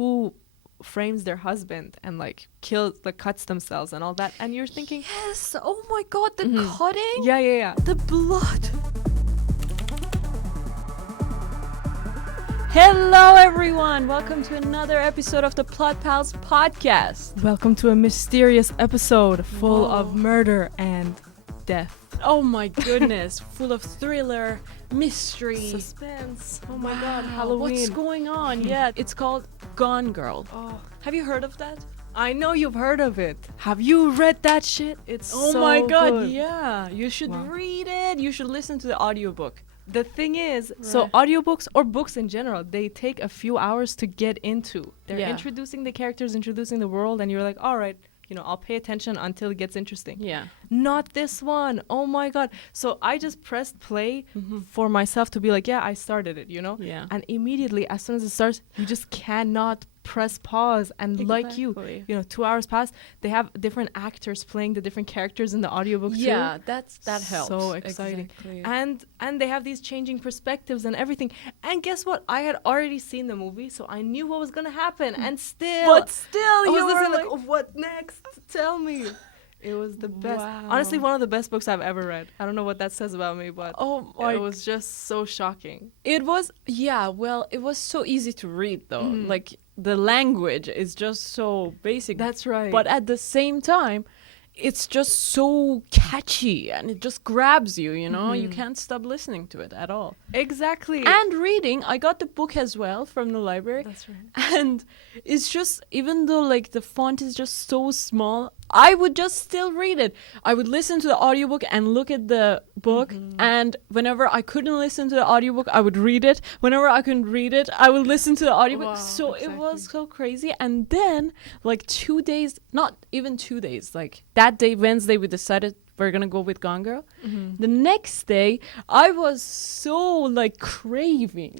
who frames their husband and like kills, like cuts themselves and all that, and you're thinking, yes, oh my god, the cutting, yeah, the blood. Hello everyone, welcome to another episode of the Plot Pals podcast. welcome to a mysterious episode full of murder and death. Oh my goodness, full of thriller, mystery, Suspense. Oh my wow, god, Halloween. what's going on? Yeah, it's called Gone Girl. Oh, Have you heard of that? I know you've heard of it. Have you read that shit? It's Oh so my god, good. yeah, you should read it. You should listen to the audiobook. The thing is, so Right. audiobooks or books in general, they take a few hours to get into. They're Yeah. introducing the characters, introducing the world, and you're like, all right, I'll pay attention until it gets interesting. Yeah. Not this one. Oh my god. So I just pressed play for myself to be like, yeah, I started it, Yeah. And immediately, as soon as it starts, you just cannot press pause. And like you, Exactly. 2 hours pass. They have different actors playing the different characters in the audiobook too. Yeah, that helps. So exciting. Exactly. And they have these changing perspectives and everything. And guess what? I had already seen the movie, so I knew what was gonna happen. And still, But still, I you was were listening like, like, what next? Tell me. It was the best. Wow. Honestly, one of the best books I've ever read. I don't know what that says about me, but oh my, it was just so shocking. it was, yeah, well, it was so easy to read though. Like the language is just so basic. That's right. But at the same time, it's just so catchy and it just grabs you, you can't stop listening to it at all. Exactly. And reading, I got the book as well from the library. That's right. And it's just, even though like the font is just so small, I would just still read it. I would listen to the audiobook and look at the book. And whenever I couldn't listen to the audiobook, I would read it. Whenever I couldn't read it, I would listen to the audiobook. Wow, So it was exactly. so crazy. And then like 2 days, not even 2 days, like that day, Wednesday, we decided we're gonna go with Gone Girl. The next day, I was so like craving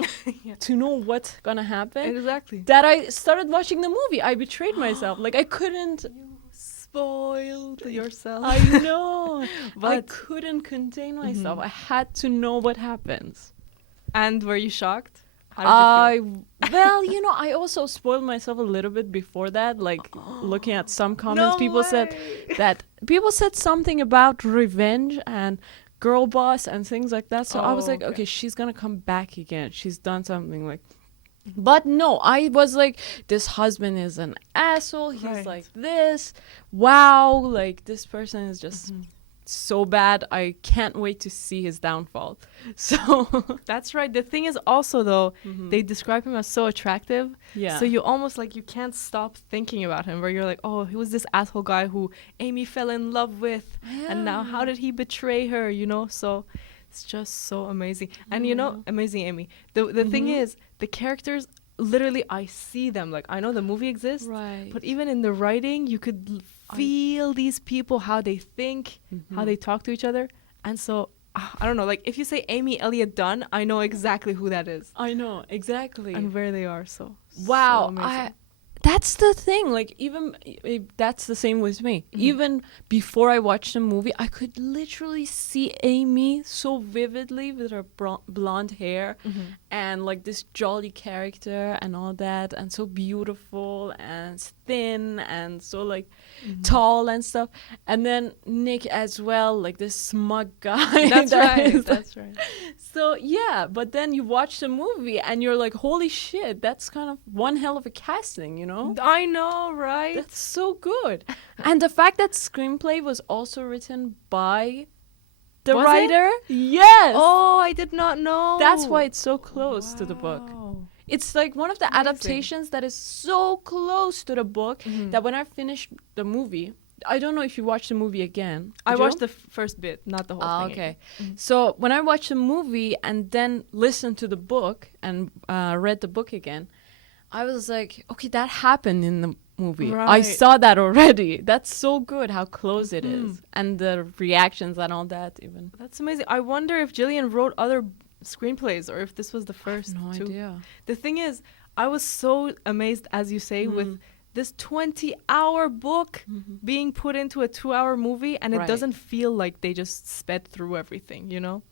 to know what's gonna happen Exactly. that I started watching the movie. I betrayed myself. Like I couldn't. Spoiled yourself. I know, but I But- couldn't contain myself. I had to know what happens. And were you shocked? How did you feel? Well, I also spoiled myself a little bit before that. Like looking at some comments, No people said way. that something about revenge and girl boss and things like that. So I was Oh, like, okay. okay, she's gonna come back again. She's done something like. But no, I was like, this husband is an asshole. He's Right. like this. Wow, like this person is just so bad. I can't wait to see his downfall. So That's right. The thing is also though, they describe him as so attractive. yeah. So you almost like you can't stop thinking about him where you're like, oh, he was this asshole guy who Amy fell in love with. And now how did he betray her, So it's just so amazing. And amazing Amy. The thing is, the characters, literally I see them. Like I know the movie exists. Right. But even in the writing, you could feel these people, how they think, how they talk to each other. And so, I don't know, like if you say Amy Elliott Dunn, I know exactly who that is I know, exactly. and where they are. So, Wow, so amazing. that's the thing. Like even that's the same with me. Even before I watched the movie, I could literally see Amy so vividly with her blonde hair and like this jolly character and all that, and so beautiful and thin and so like tall and stuff. And then Nick as well, like this smug guy. That's that right. is, That's right. So yeah, but then you watch the movie and you're like, holy shit, that's kind of one hell of a casting, I know, right? That's so good. And the fact that screenplay was also written by the Was it? writer. Yes. Oh, I did not know. That's why it's so close to the book. Wow. It's like one of the Amazing. adaptations that is so close to the book that when I finished the movie, I don't know if you watched the movie again. I Did you? watched the first bit, not the whole thing. Okay. So when I watched the movie and then listened to the book and read the book again, I was like, okay, that happened in the movie. I Right. saw that already. That's so good how close it is. And the reactions and all that even. That's amazing. I wonder if Gillian wrote other screenplays or if this was the first No two. idea. The thing is, I was so amazed, as you say, with this 20-hour book being put into a 2-hour movie, and it Right. doesn't feel like they just sped through everything, you know?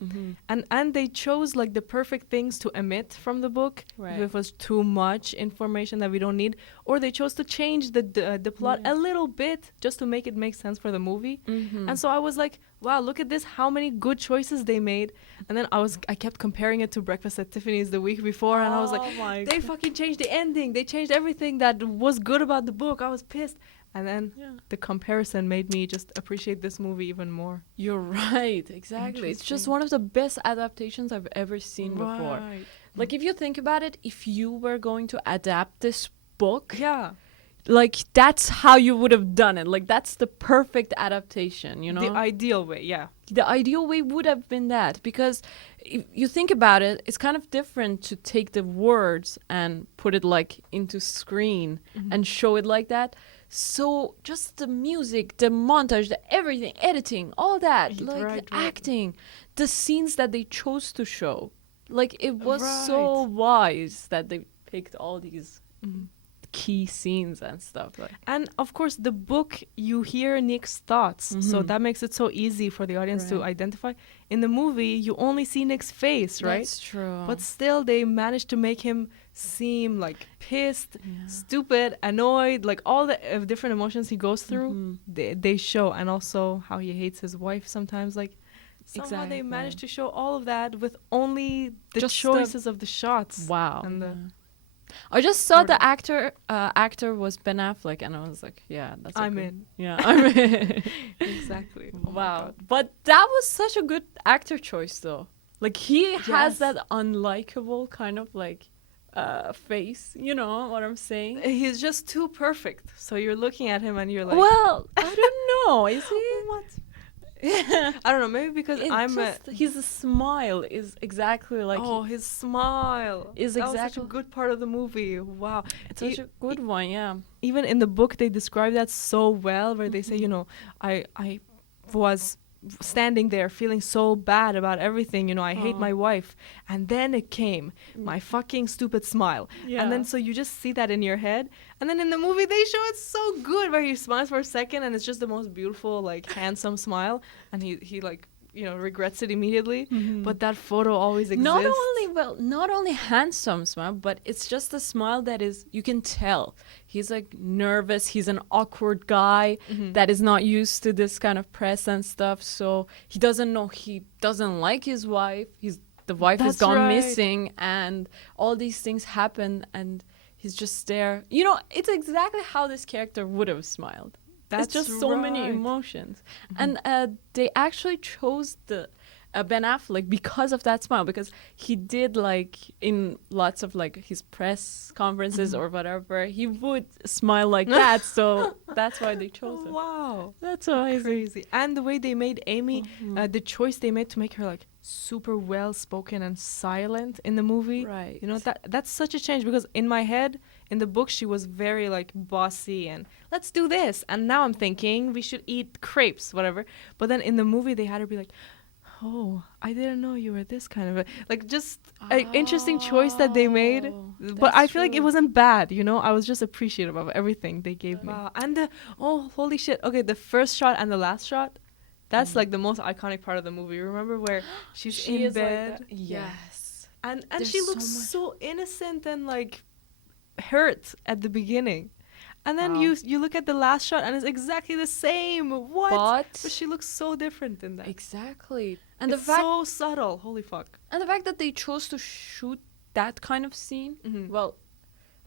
And they chose like the perfect things to omit from the book Right. if it was too much information that we don't need, or they chose to change the plot a little bit just to make it make sense for the movie. And so I was like, wow, look at this, how many good choices they made. And then I kept comparing it to Breakfast at Tiffany's the week before, and I was like, they fucking changed the ending, they changed everything that was good about the book. I was pissed. And then the comparison made me just appreciate this movie even more. You're right, exactly. It's just one of the best adaptations I've ever seen before. Right. Like, if you think about it, if you were going to adapt this book, Yeah. like, that's how you would have done it. Like, that's the perfect adaptation, you know? The ideal way, yeah. The ideal way would have been that, because if you think about it, it's kind of different to take the words and put it like into screen and show it like that. So just the music, the montage, the everything, editing, all that, like Right, the right. acting, the scenes that they chose to show, like it was so Right. wise that they picked all these key scenes and stuff. Like, And of course, the book, you hear Nick's thoughts, so that makes it so easy for the audience to Right. identify. In the movie, you only see Nick's face, right? That's true. But still, they managed to make him seem like pissed, stupid, annoyed, like all the different emotions he goes through, they show. And also how he hates his wife sometimes, like somehow they managed to show all of that with only the Just choices of the shots. Wow. And the I just saw the actor was Ben Affleck, and I was like, yeah, that's a I'm good- in. Yeah, I'm in. Exactly. Oh my Wow. God. But that was such a good actor choice, though. Like, he Yes. has that unlikable kind of, like, face. You know what I'm saying? He's just too perfect. So you're looking at him and you're like, Well, I don't know. Is he? what? Yeah. I don't know. Maybe because His smile is exactly like... oh, his smile Is that was such a exactly- good part of the movie. Wow. It's such a good one, yeah. Even in the book, they describe that so well, where they say, you know, I was standing there feeling so bad about everything, you know, I hate my wife, and then it came my fucking stupid smile. And then so you just see that in your head, and then in the movie they show it so good, where he smiles for a second and it's just the most beautiful, like, handsome smile, and he like, you know, regrets it immediately. But that photo always exists. Not only handsome smile, but it's just a smile that is, you can tell he's like nervous. He's an awkward guy that is not used to this kind of press and stuff. So he doesn't know, he doesn't like his wife. The wife has That's gone right. missing, and all these things happen, and he's just there. You know, it's exactly how this character would have smiled. That's it's just so many right. emotions. And they actually chose the Ben Affleck because of that smile, because he did, like, in lots of, like, his press conferences or whatever, he would smile like that. So that's why they chose him. Wow. That's amazing. Crazy. And the way they made Amy, the choice they made to make her, like, super well spoken and silent in the movie. Right. You know, that's such a change, because in my head, in the book, she was very, like, bossy and let's do this. And now I'm thinking we should eat crepes, whatever. But then in the movie, they had her be like, oh, I didn't know you were this kind of a, like, just an interesting choice that they made. But I feel like it wasn't bad, you know? I was just appreciative of everything they gave me. Wow. And oh, holy shit. Okay, the first shot and the last shot, that's like the most iconic part of the movie. Remember where she's in bed? Like, yes. And There's she so looks much- so innocent and, like, hurt at the beginning. And then Wow. you look at the last shot and it's exactly the same. What? But she looks so different in that. exactly. And It's the fact so subtle. Holy fuck. and the fact that they chose to shoot that kind of scene, well,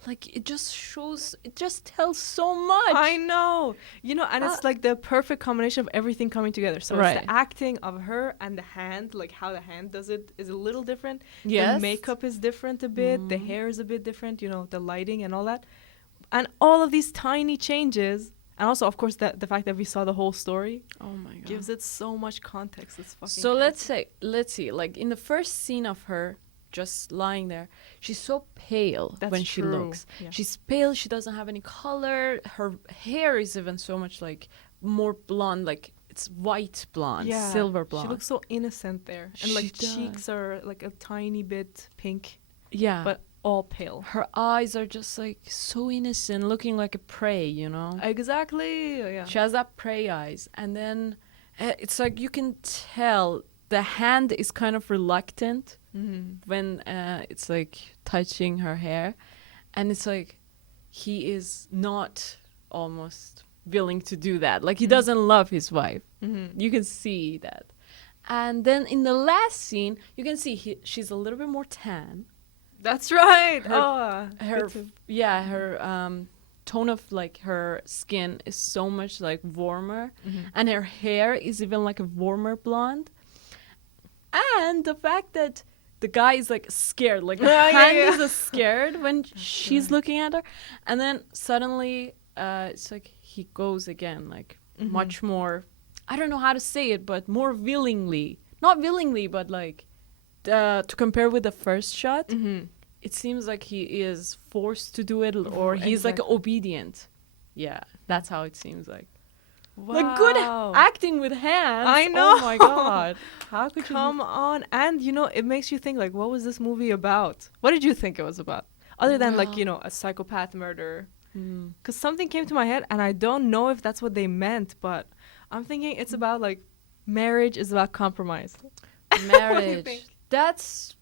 like, it just shows, it just tells so much. I know. You know, and it's like the perfect combination of everything coming together. So Right. it's the acting of her and the hand, like how the hand does it is a little different. Yes. The makeup is different a bit. The hair is a bit different, you know, the lighting and all that. And all of these tiny changes, and also, of course, the fact that we saw the whole story Oh my god. gives it so much context. It's fucking So crazy. let's see, like, in the first scene of her just lying there, she's so pale That's when she true. looks. Yeah. She's pale, she doesn't have any color. Her hair is even so much, like, more blonde, like, it's white blonde, silver blonde. She looks so innocent there. And, like, She does. cheeks are, like, a tiny bit pink. yeah. But all pale. Her eyes are just like so innocent, looking like a prey, you know? Exactly. Yeah. She has that prey eyes. And then it's like you can tell the hand is kind of reluctant when it's like touching her hair. And it's like he is not almost willing to do that. Like he doesn't love his wife. You can see that. And then in the last scene, you can see she's a little bit more tan. That's right. Her tone of like her skin is so much like warmer, and her hair is even like a warmer blonde. And the fact that the guy is like scared, like the hand is scared when she's looking at her, and then suddenly it's like he goes again, like much more. I don't know how to say it, but more willingly, not willingly, but like to compare with the first shot. It seems like he is forced to do it, or he's like obedient. Yeah, that's how it seems like. Wow. Like good acting with hands. I know. Oh my god. How could you come on? And you know, it makes you think like, what was this movie about? What did you think it was about? Other than like, you know, a psychopath murderer. Because something came to my head, and I don't know if that's what they meant, but I'm thinking it's about like marriage is about compromise. Marriage. That's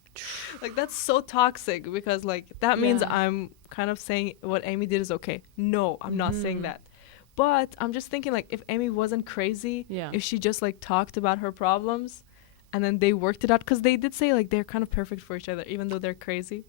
like that's so toxic, because like that means I'm kind of saying what Amy did is okay. No, I'm not saying that. But I'm just thinking like if Amy wasn't crazy, if she just like talked about her problems and then they worked it out, because they did say like they're kind of perfect for each other even though they're crazy.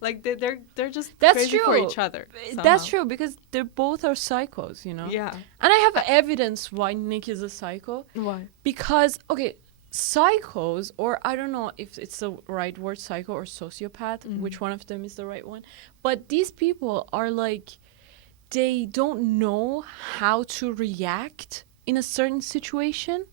Like they're just crazy for each other. Somehow. That's true, because they both are psychos, you know? Yeah. And I have evidence why Nick is a psycho. Why? Because, okay, psychos, or I don't know if it's the right word, psycho or sociopath, which one of them is the right one, but these people are like, they don't know how to react in a certain situation,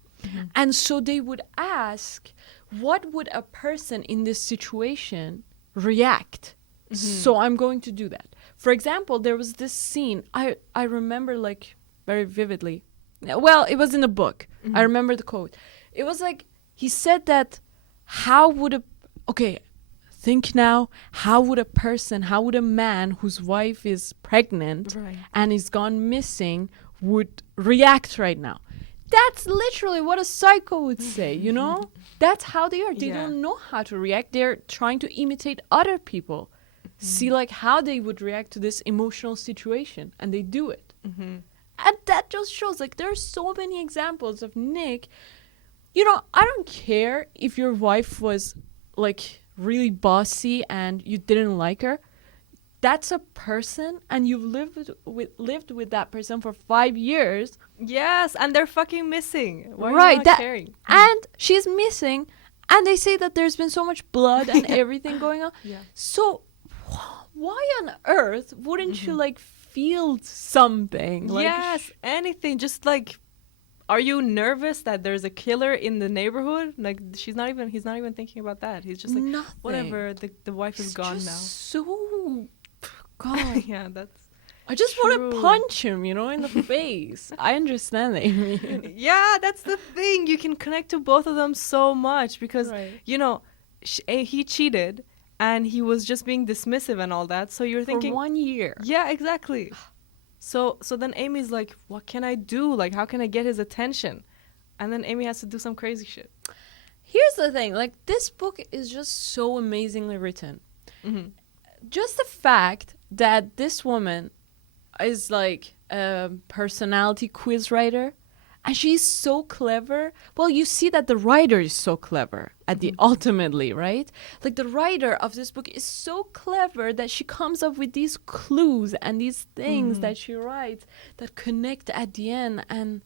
and so they would ask, what would a person in this situation react? So I'm going to do that. For example, there was this scene I remember like very vividly. Well, it was in a book. I remember the quote. It was like, he said that, think now, how would a man whose wife is pregnant and is gone missing would react right now? That's literally what a psycho would say, you know? That's how they are. They don't know how to react. They're trying to imitate other people. See like how they would react to this emotional situation, and they do it. And that just shows like there are so many examples of Nick. You know, I don't care if your wife was like really bossy and you didn't like her. That's a person, and you've lived with that person for 5 years. Yes, and they're fucking missing. Why are you not caring? And she's missing, and they say that there's been so much blood and everything going on. So why on earth wouldn't you like feel something? Like, yes, anything. Just like, are you nervous that there's a killer in the neighborhood? Like he's not even thinking about that. He's just like, nothing. Whatever. The wife is gone now. So, God, yeah, that's. I just want to punch him, you know, in the face. I understand that. Yeah, that's the thing. You can connect to both of them so much because you know he cheated and he was just being dismissive and all that. So you're thinking for 1 year. Yeah, exactly. So then Amy's like, what can I do? Like, how can I get his attention? And then Amy has to do some crazy shit. Here's the thing. Like, this book is just so amazingly written. Just the fact that this woman is like a personality quiz writer, and she's so clever. Well, you see that the writer is so clever at the ultimately, right? Like the writer of this book is so clever that she comes up with these clues and these things that she writes that connect at the end. And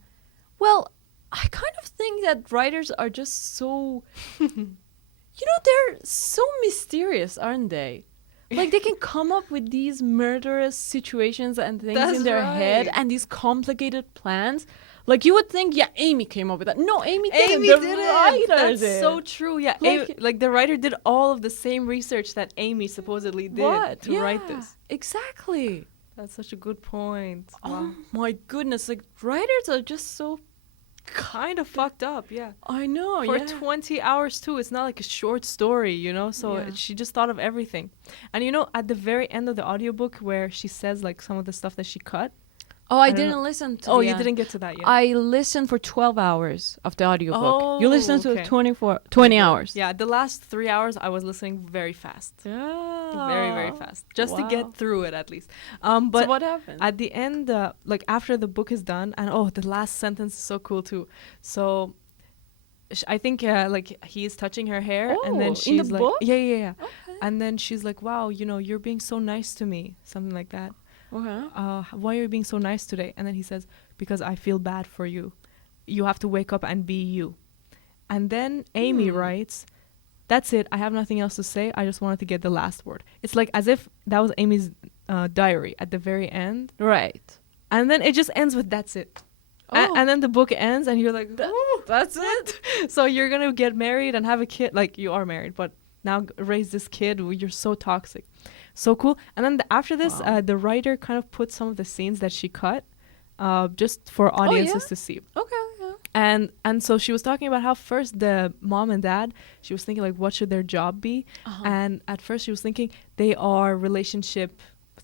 well, I kind of think that writers are just so, you know, they're so mysterious, aren't they? Like they can come up with these murderous situations and things in their head and these complicated plans. Like you would think, yeah, Amy came up with that. No, Amy didn't. The writer did. That's so true. Yeah, like the writer did all of the same research that Amy supposedly did to write this. Exactly. That's such a good point. Oh my goodness! Like writers are just so kind of fucked up. Yeah. I know. For Yeah. 20 hours too. It's not like a short story, you know? So Yeah. she just thought of everything. And you know, at the very end of the audiobook where she says like some of the stuff that she cut. Oh, I don't didn't know. listen to. Oh, the you end. didn't get to that yet. I listened for 12 hours of the audiobook. You listened to okay. 20 hours. Yeah, the last 3 hours I was listening very fast. Yeah. Very, very fast. Just to Wow. get through it at least. But so what happened? at the end, like after the book is done, and the last sentence is so cool too. So I think like he's touching her hair, and then Oh, she's in the like, book? yeah. Okay. And then she's like, wow, you know, you're being so nice to me, something like that. Okay. Why are you being so nice today? And then he says, because I feel bad for you. You have to wake up and be you. And then Amy writes, that's it. I have nothing else to say. I just wanted to get the last word. It's like as if that was Amy's diary at the very end. Right. And then it just ends with that's it. Oh. And then the book ends and you're like, "Ooh, That's it. so you're going to get married and have a kid. Like you are married, but now raise this kid. You're so toxic. So cool. And then after this, Wow. the writer kind of put some of the scenes that she cut just for audiences to see. Okay. Yeah. And so she was talking about how first the mom and dad, she was thinking like, what should their job be? And at first she was thinking they are relationship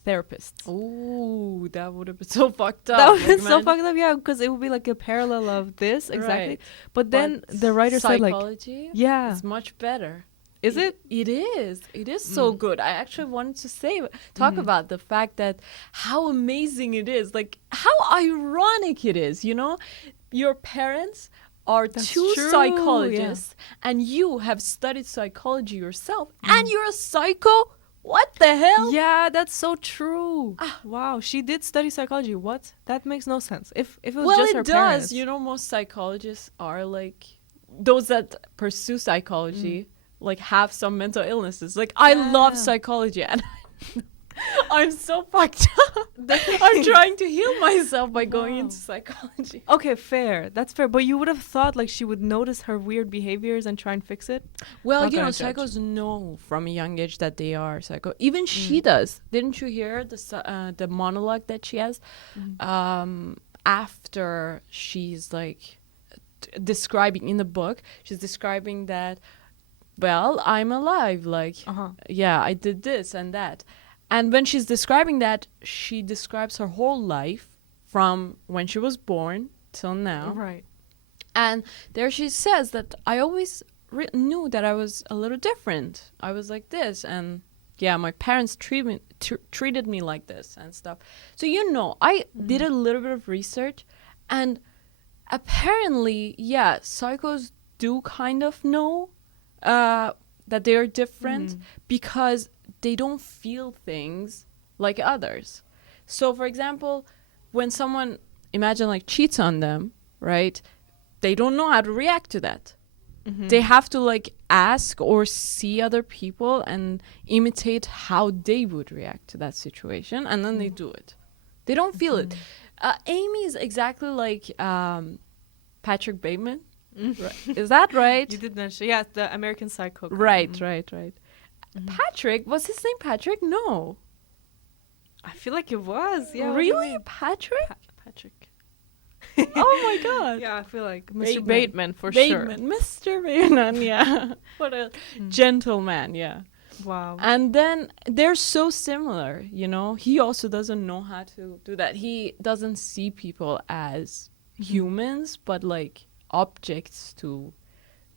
therapists. Oh, that would have been so fucked up. That would be like, so man. fucked up, yeah, because it would be like a parallel of this, exactly. Right. But then the writer said like, psychology yeah, is much better. is it? It is. It is so good. I actually wanted to talk about the fact that how amazing it is. Like how ironic it is, you know? Your parents are That's two true, psychologists and you have studied psychology yourself and you're a psycho? What the hell? Yeah, that's so true. Wow, she did study psychology. What? That makes no sense. If it was Well, just it her does. parents. You know, most psychologists are like those that pursue psychology, like have some mental illnesses. Like I love Yeah. psychology, and I'm so fucked up. I'm trying to heal myself by going into psychology. Okay, fair. That's fair. But you would have thought like she would notice her weird behaviors and try and fix it. Well, Not you know, gonna judge. psychos know from a young age that they are psycho. Even she does. Didn't you hear the monologue that she has after she's like describing in the book? She's describing that, well, I'm alive. Like, yeah, I did this and that. And when she's describing that, she describes her whole life from when she was born till now. Right. And there she says that I always knew that I was a little different. I was like this. And yeah, my parents treated me like this and stuff. So, you know, I did a little bit of research. And apparently, yeah, psychos do kind of know that they are different because they don't feel things like others. So, for example, when someone, imagine like cheats on them, right? They don't know how to react to that. They have to like ask or see other people and imitate how they would react to that situation, and then they do it. They don't feel it. Amy is exactly like Patrick Bateman. Right. Is that right? You did mention, yeah, the American Psycho guy. Right. Patrick, was his name Patrick? No. I feel like it was. Yeah. what do you Really? mean? Patrick? Patrick. Oh my god. Yeah, I feel like Mr. Bateman. Bateman for sure. Bateman, Mr. Bateman, yeah. What a gentleman, yeah. Wow. And then they're so similar, you know? He also doesn't know how to do that. He doesn't see people as humans, but like objects to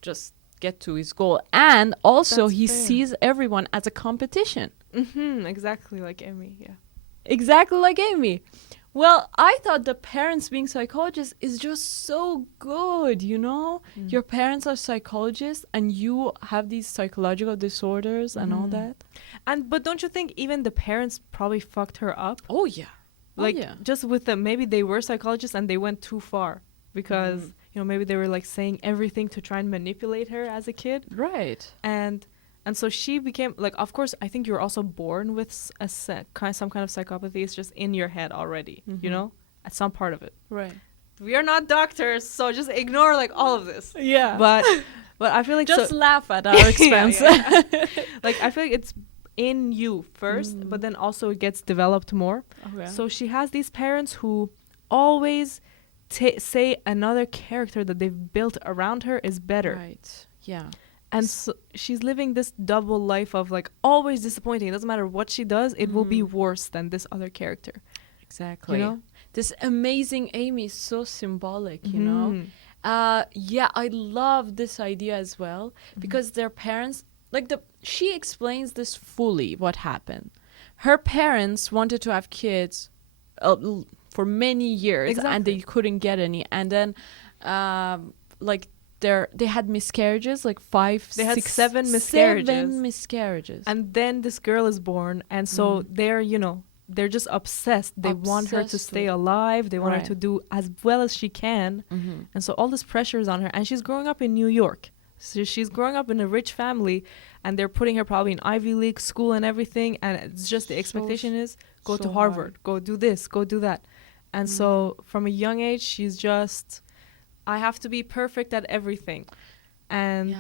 just get to his goal. And also That's he fair. sees everyone as a competition. Exactly like Amy, yeah. Exactly like Amy. Well, I thought the parents being psychologists is just so good, you know? Your parents are psychologists and you have these psychological disorders and all that. But don't you think even the parents probably fucked her up? Oh, yeah. Like just with them, maybe they were psychologists and they went too far because, you know, maybe they were like saying everything to try and manipulate her as a kid. Right. And so she became like, of course, I think you're also born with some kind of psychopathy. It's just in your head already, you know, at some part of it. Right. We are not doctors, so just ignore like all of this. Yeah. But I feel like just laugh at our expense. Yeah. Like I feel like it's in you first, but then also it gets developed more. Okay. So she has these parents who always say another character that they've built around her is better. Right. Yeah. And so she's living this double life of like always disappointing. It doesn't matter what she does, it will be worse than this other character. Exactly. You know? This amazing Amy is so symbolic, you know? Yeah, I love this idea as well because their parents, like she explains this fully what happened. Her parents wanted to have kids for many years and they couldn't get any. And then like they had miscarriages, like They had 7 miscarriages. 7 miscarriages. And then this girl is born, and so they're, you know, they're just obsessed. They want her to stay alive. They want her to do as well as she can. And so all this pressure is on her. And she's growing up in New York. So she's growing up in a rich family, and they're putting her probably in Ivy League school and everything. And it's just the expectation is go to Harvard, go do this, go do that. And so from a young age, she's just, I have to be perfect at everything. And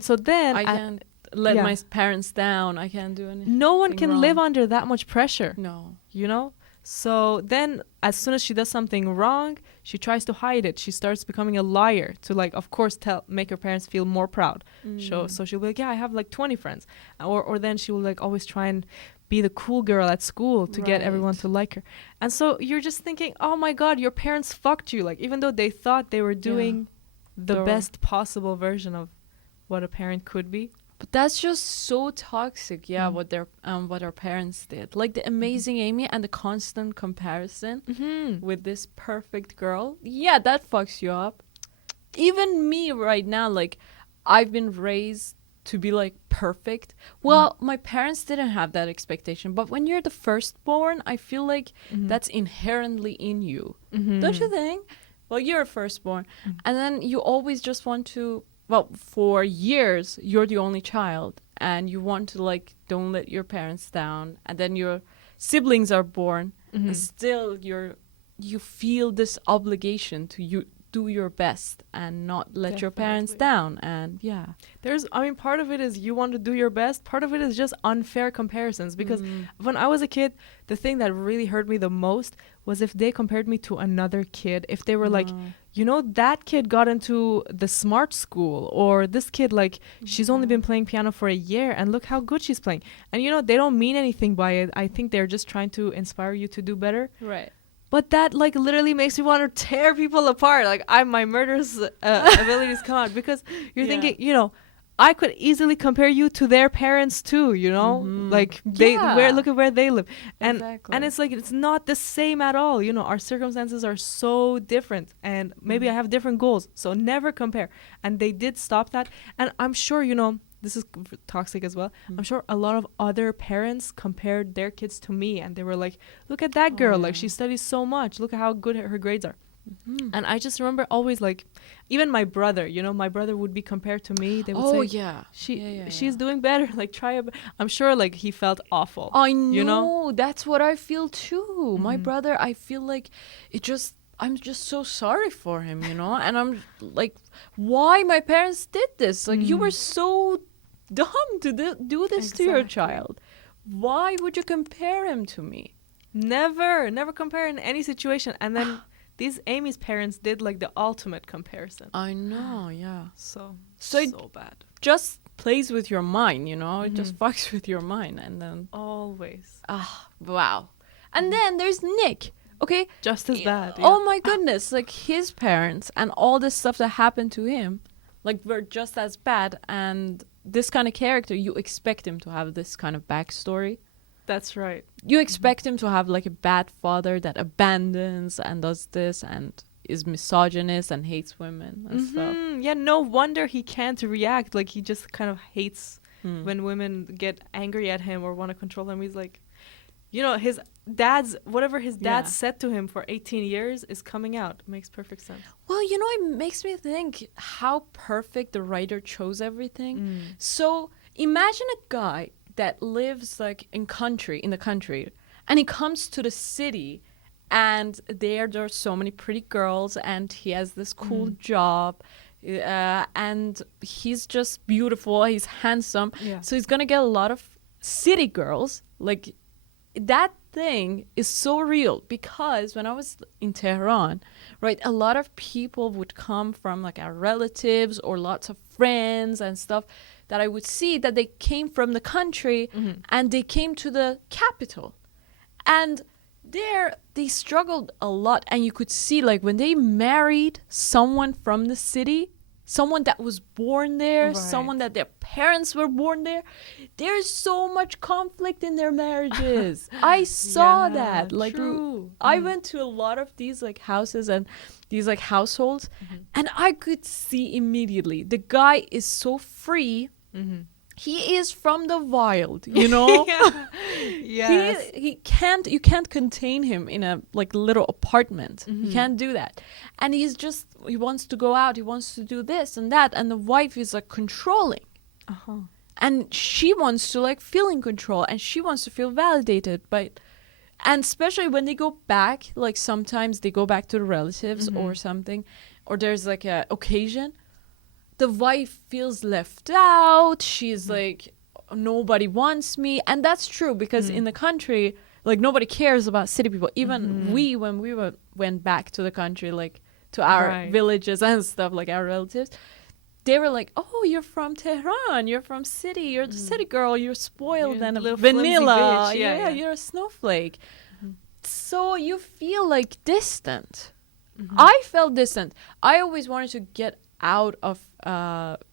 so then I can't let my parents down. I can't do anything. No one can live under that much pressure. No. You know? So then as soon as she does something wrong, she tries to hide it. She starts becoming a liar to, like, of course, make her parents feel more proud. So she'll be like, yeah, I have like 20 friends. Or then she will like always try and be the cool girl at school to get everyone to like her. And so you're just thinking, oh my God, your parents fucked you. Like, even though they thought they were doing the best possible version of what a parent could be. But that's just so toxic, what our parents did. Like the amazing Amy and the constant comparison with this perfect girl. Yeah, that fucks you up. Even me right now, like, I've been raised to be like perfect. Well, my parents didn't have that expectation, but when you're the firstborn, I feel like that's inherently in you. Don't you think? Well, you're a firstborn, and then you always just want to, well, for years you're the only child and you want to, like, don't let your parents down, and then your siblings are born and still you feel this obligation to do your best and not let your parents down. And part of it is you want to do your best. Part of it is just unfair comparisons, because when I was a kid, the thing that really hurt me the most was if they compared me to another kid. If they were like, you know, that kid got into the smart school, or this kid, like, she's only been playing piano for a year and look how good she's playing. And, you know, they don't mean anything by it. I think they're just trying to inspire you to do better. Right. But that, like, literally makes me want to tear people apart. Like, my murderous abilities come out, because you're thinking, you know, I could easily compare you to their parents too, you know? Like, look at where they live. And and it's like, it's not the same at all. You know, our circumstances are so different, and maybe I have different goals. So never compare. And they did stop that. And I'm sure, you know, this is toxic as well. I'm sure a lot of other parents compared their kids to me, and they were like, look at that girl. Like, she studies so much. Look at how good her grades are. And I just remember always, like, even my brother, you know, my brother would be compared to me. They would say, she's doing better. Like, I'm sure, like, he felt awful. I know. You know? That's what I feel too. My brother, I feel like I'm just so sorry for him, you know? And I'm like, why my parents did this? Like, you were so dumb to do this to your child. Why would you compare him to me? Never compare in any situation. And then these Amy's parents did, like, the ultimate comparison. I know, yeah. So bad. Just plays with your mind, you know? It just fucks with your mind, and then always. Wow. And then there's Nick. Okay, just as bad. Oh my goodness, like, his parents and all this stuff that happened to him, like, were just as bad. And this kind of character, you expect him to have this kind of backstory. That's right. You expect him to have, like, a bad father that abandons and does this and is misogynist and hates women and stuff. Yeah, no wonder he can't react. Like, he just kind of hates when women get angry at him or want to control him. He's like, you know, whatever his dad said to him for 18 years is coming out. Makes perfect sense. Well, you know, it makes me think how perfect the writer chose everything. So imagine a guy that lives, like, in the country, and he comes to the city, and there are so many pretty girls, and he has this cool job, and he's just beautiful, he's handsome, so he's gonna get a lot of city girls. Like, that thing is so real because when I was in Tehran, right, a lot of people would come from like our relatives or lots of friends and stuff that I would see that they came from the country and they came to the capital. And there they struggled a lot, and you could see like when they married someone from the city, someone that was born there, someone that their parents were born there, there's so much conflict in their marriages. I saw that. Like true. I went to a lot of these like houses and these like households, and I could see immediately the guy is so free. He is from the wild, you know. Yes. He can't, you can't contain him in a like little apartment. You can't do that. And he wants to go out, he wants to do this and that, and the wife is like controlling. And she wants to like feel in control, and she wants to feel validated by, and especially when they go back, like sometimes they go back to the relatives or something, or there's like a occasion, the wife feels left out. She's like, nobody wants me. And that's true because in the country, like nobody cares about city people. Even when we went back to the country, like to our villages and stuff, like our relatives, they were like, oh, you're from Tehran, you're from city, you're the city girl, you're spoiled and a vanilla. Yeah, you're a snowflake. So you feel like distant. I felt distant. I always wanted to get out of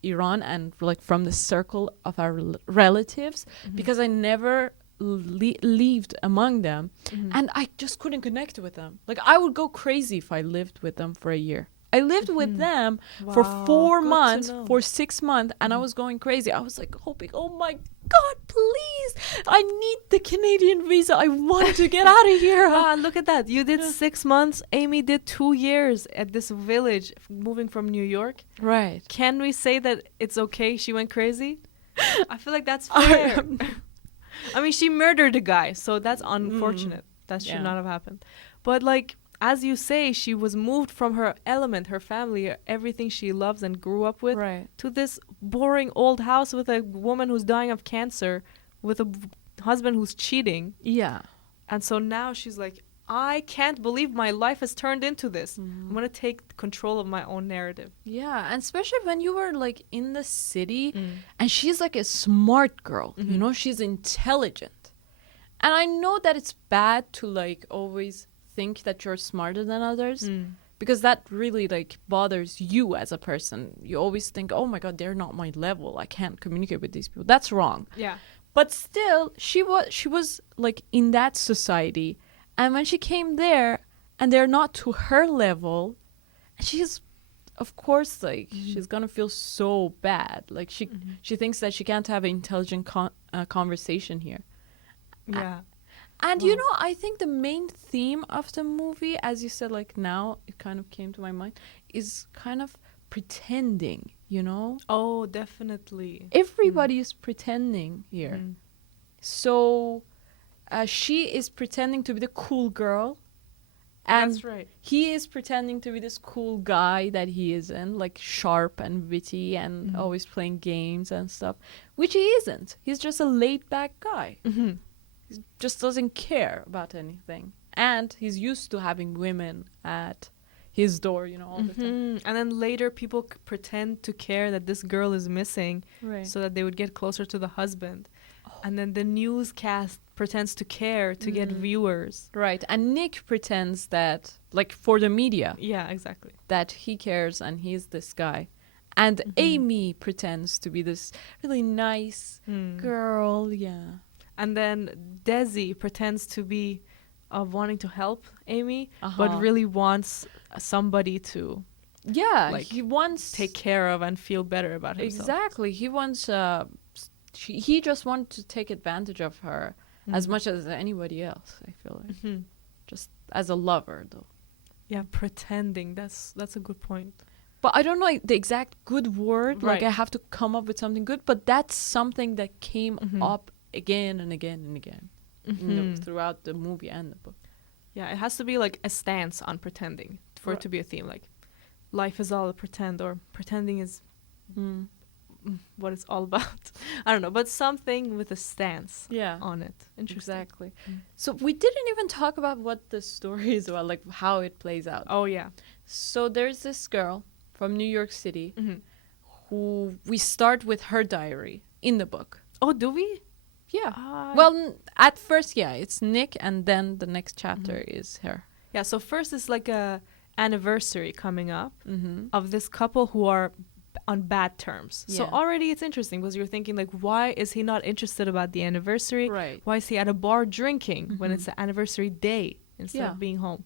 Iran and like from the circle of our relatives because I never lived among them, and I just couldn't connect with them. Like I would go crazy if I lived with them for a year. I lived with them for 4 months, for 6 months, and I was going crazy. I was like hoping, oh my God, please, I need the Canadian visa. I want to get out of here. Look at that. You did 6 months. Amy did 2 years at this village, moving from New York. Right. Can we say that it's okay she went crazy? I feel like that's fair. I mean, she murdered a guy, so that's unfortunate. That should not have happened. But like, as you say, she was moved from her element, her family, everything she loves and grew up with, to this boring old house with a woman who's dying of cancer, with a husband who's cheating. Yeah. And so now she's like, I can't believe my life has turned into this. I'm going to take control of my own narrative. Yeah, and especially when you were like in the city and she's like a smart girl, you know, she's intelligent. And I know that it's bad to like always think that you're smarter than others because that really like bothers you as a person. You always think, oh my God, they're not my level, I can't communicate with these people. That's wrong. Yeah. But still she was like in that society, and when she came there and they're not to her level, she's of course like she's gonna feel so bad. Like she thinks that she can't have an intelligent conversation here. And you know, I think the main theme of the movie, as you said, like now it kind of came to my mind, is kind of pretending, you know? Oh, definitely. Everybody is pretending here. So she is pretending to be the cool girl. And that's right. He is pretending to be this cool guy that he isn't, like sharp and witty and always playing games and stuff, which he isn't. He's just a laid-back guy. He just doesn't care about anything. And he's used to having women at his door, you know, all the time. And then later people pretend to care that this girl is missing so that they would get closer to the husband. And then the newscast pretends to care to get viewers. Right. And Nick pretends that, like for the media. Yeah, exactly. That he cares and he's this guy. And Amy pretends to be this really nice girl. Yeah. And then Desi pretends to be wanting to help Amy, but really wants somebody to he wants take care of and feel better about himself. Exactly. He wants he just wants to take advantage of her as much as anybody else, I feel like. Just as a lover though. Yeah, pretending. That's a good point. But I don't know the exact good word. Like I have to come up with something good, but that's something that came up again and again and again throughout the movie and the book. Yeah, it has to be like a stance on pretending for it to be a theme. Like, life is all a pretend, or pretending is what it's all about. I don't know, but something with a stance Yeah. on it. Interesting. Exactly. So we didn't even talk about what the story is about, like how it plays out. Oh yeah. So there's this girl from New York City Mhm. who we start with her diary in the book. Oh, do we? Yeah. Well, at first, yeah, it's Nick, and then the next chapter is her. Yeah, so first it's like a anniversary coming up Mm-hmm. of this couple who are on bad terms. So Yeah. already it's interesting because you're thinking like, why is he not interested about the anniversary? Right. Why is he at a bar drinking when Mhm. it's the anniversary day instead Yeah. of being home?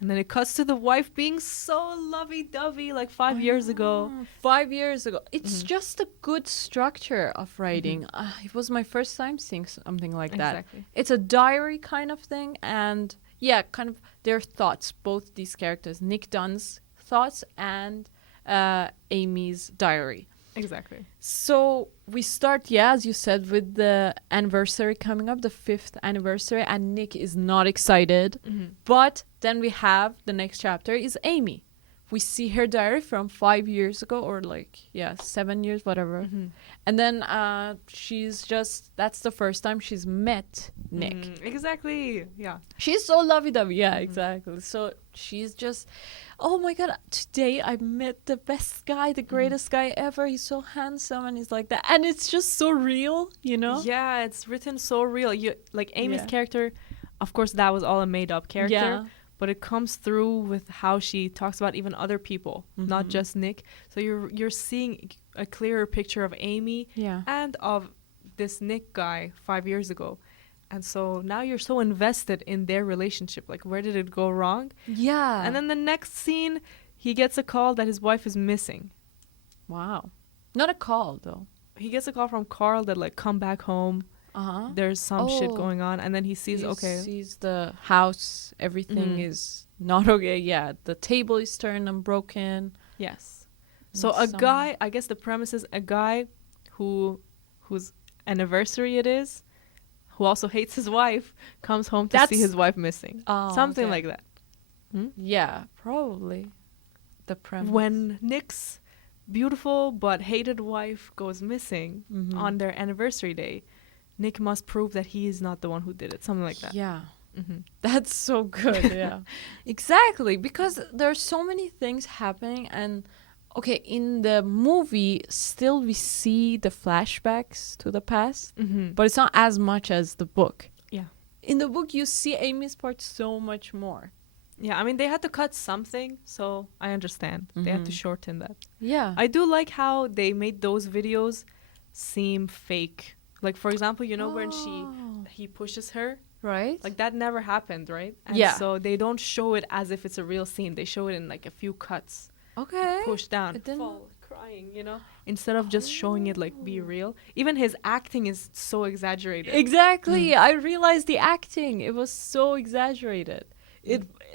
And then it cuts to the wife being so lovey-dovey like 5 years ago. 5 years ago. It's Mhm. just a good structure of writing. It was my first time seeing something like that. Exactly. It's a diary kind of thing, and yeah, kind of their thoughts, both these characters, Nick Dunn's thoughts and Amy's diary. Exactly. So we start, yeah, as you said, with the anniversary coming up, the 5th anniversary, and Nick is not excited. But then we have the next chapter is Amy. We see her diary from 5 years ago, or like, yeah, 7 years, whatever. And then she's just, that's the first time she's met Nick. Exactly. Yeah. She's so lovey-dovey. Yeah, exactly. So she's just, oh my God, today I met the best guy, the greatest guy ever. He's so handsome and he's like that. And it's just so real, you know? Yeah, it's written so real. You like Amy's Yeah. character, of course that was all a made up character. Yeah. But it comes through with how she talks about even other people, not just Nick. So you're seeing a clearer picture of Amy Yeah. and of this Nick guy 5 years ago. And so now you're so invested in their relationship. Like, where did it go wrong? Yeah. And then the next scene, he gets a call that his wife is missing. Wow. Not a call, though. He gets a call from Carl that, like, come back home. Uh-huh. There's some shit Oh. going on. And then he sees, okay. Sees the house, everything is not okay. Yeah, the table is turned and broken. Yes. So And a guy, I guess the premise is a guy whose anniversary it is, who also hates his wife, comes home to see That's- his wife missing. Oh, Something okay. like that. Yeah, probably. The premise. When Nick's beautiful but hated wife goes missing on their anniversary day, Nick must prove that he is not the one who did it. Something like that. Yeah. Mm-hmm. That's so good, yeah. Exactly, because there's so many things happening, and okay, in the movie still we see the flashbacks to the past, but it's not as much as the book. Yeah. In the book you see Amy's part so much more. Yeah, I mean, they had to cut something, so I understand. They had to shorten that. Yeah. I do like how they made those videos seem fake. Like, for example, you know, when he pushes her, right? like that never happened, right? And Yeah. so they don't show it as if it's a real scene. They show it in like a few cuts, Okay. push down, I didn't- fall, crying, you know, instead of just showing it like be real. Even his acting is so exaggerated. Exactly. I realized the acting. It was so exaggerated.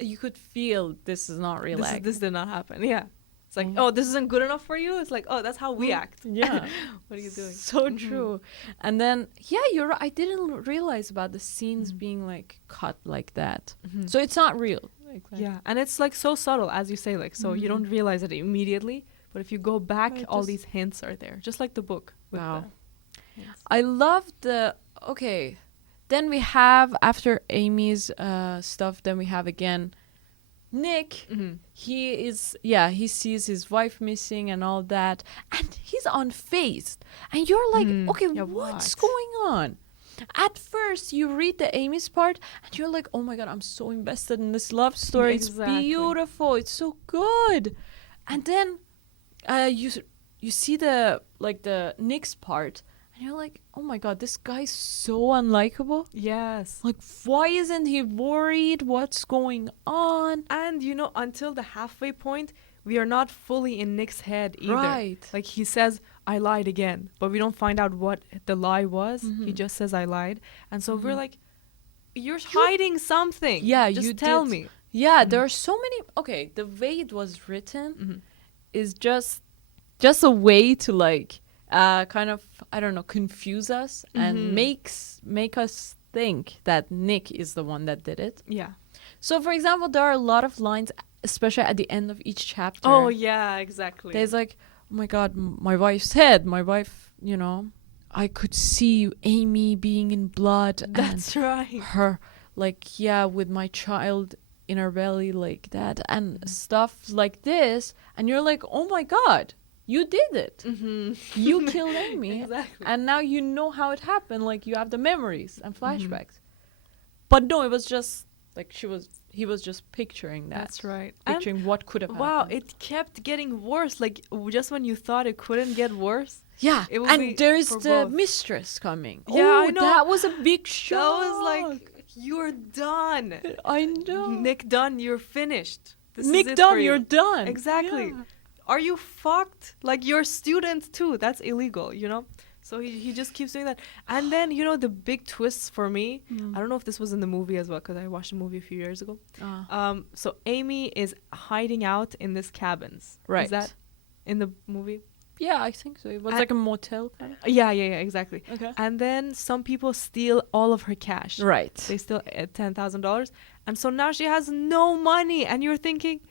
You could feel this is not real acting. This did not happen. Yeah. It's like, oh, this isn't good enough for you? It's like, oh, that's how we act. Yeah. What are you doing? So true. And then, yeah, you're right. I didn't realize about the scenes being like cut like that. So it's not real. Exactly. Yeah, and it's like so subtle, as you say, like, so you don't realize it immediately, but if you go back, Right, all just- these hints are there, just like the book. With Wow. the hints. I love the, okay. Then we have, after Amy's stuff, then we have again Nick. He sees his wife missing and all that, and he's unfazed. And you're like, okay, Yeah, what's what? going on? At first, you read the Amy's part, and you're like, oh my God, I'm so invested in this love story. Exactly. It's beautiful. It's so good. And then you see the Nick's part, and you're like, oh my God, this guy's so unlikable. Yes. Like, why isn't he worried? What's going on? And, you know, until the halfway point, we are not fully in Nick's head either. Right. Like, he says, I lied again, but we don't find out what the lie was. He just says, I lied. And so we're like, you're hiding something. Yeah, just you tell did. me. Yeah, there are so many. Okay, the way it was written is just a way to like kind of, I don't know, confuse us and make us think that Nick is the one that did it. Yeah. So, for example, there are a lot of lines, especially at the end of each chapter. Oh, yeah, exactly. There's like, oh my God, my wife's head. My wife, I could see Amy being in blood. That's right. Her, like, yeah, with my child in her belly like that and stuff like this. And you're like, oh my God, you did it. You killed Amy. Exactly. And now you know how it happened. Like, you have the memories and flashbacks. But no, it was just like he was just picturing that. That's right. Picturing what could have happened. Wow, it kept getting worse. Like, just when you thought it couldn't get worse. Yeah, it would and be there's for the both. Mistress coming. Yeah, oh, I know. That was a big shock. That was like, you're done. I know. Nick Dunn, you're finished. This Nick is it Dunn, for you. you're done. Exactly. Yeah. Are you fucked? Like, you're a student too. That's illegal, So he just keeps doing that. And then, the big twists for me, I don't know if this was in the movie as well, because I watched the movie a few years ago. So Amy is hiding out in this cabins. Right. Is that in the movie? Yeah, I think so. It was like a motel kind of. Yeah, exactly. Okay. And then some people steal all of her cash. Right. They steal $10,000. And so now she has no money. And you're thinking,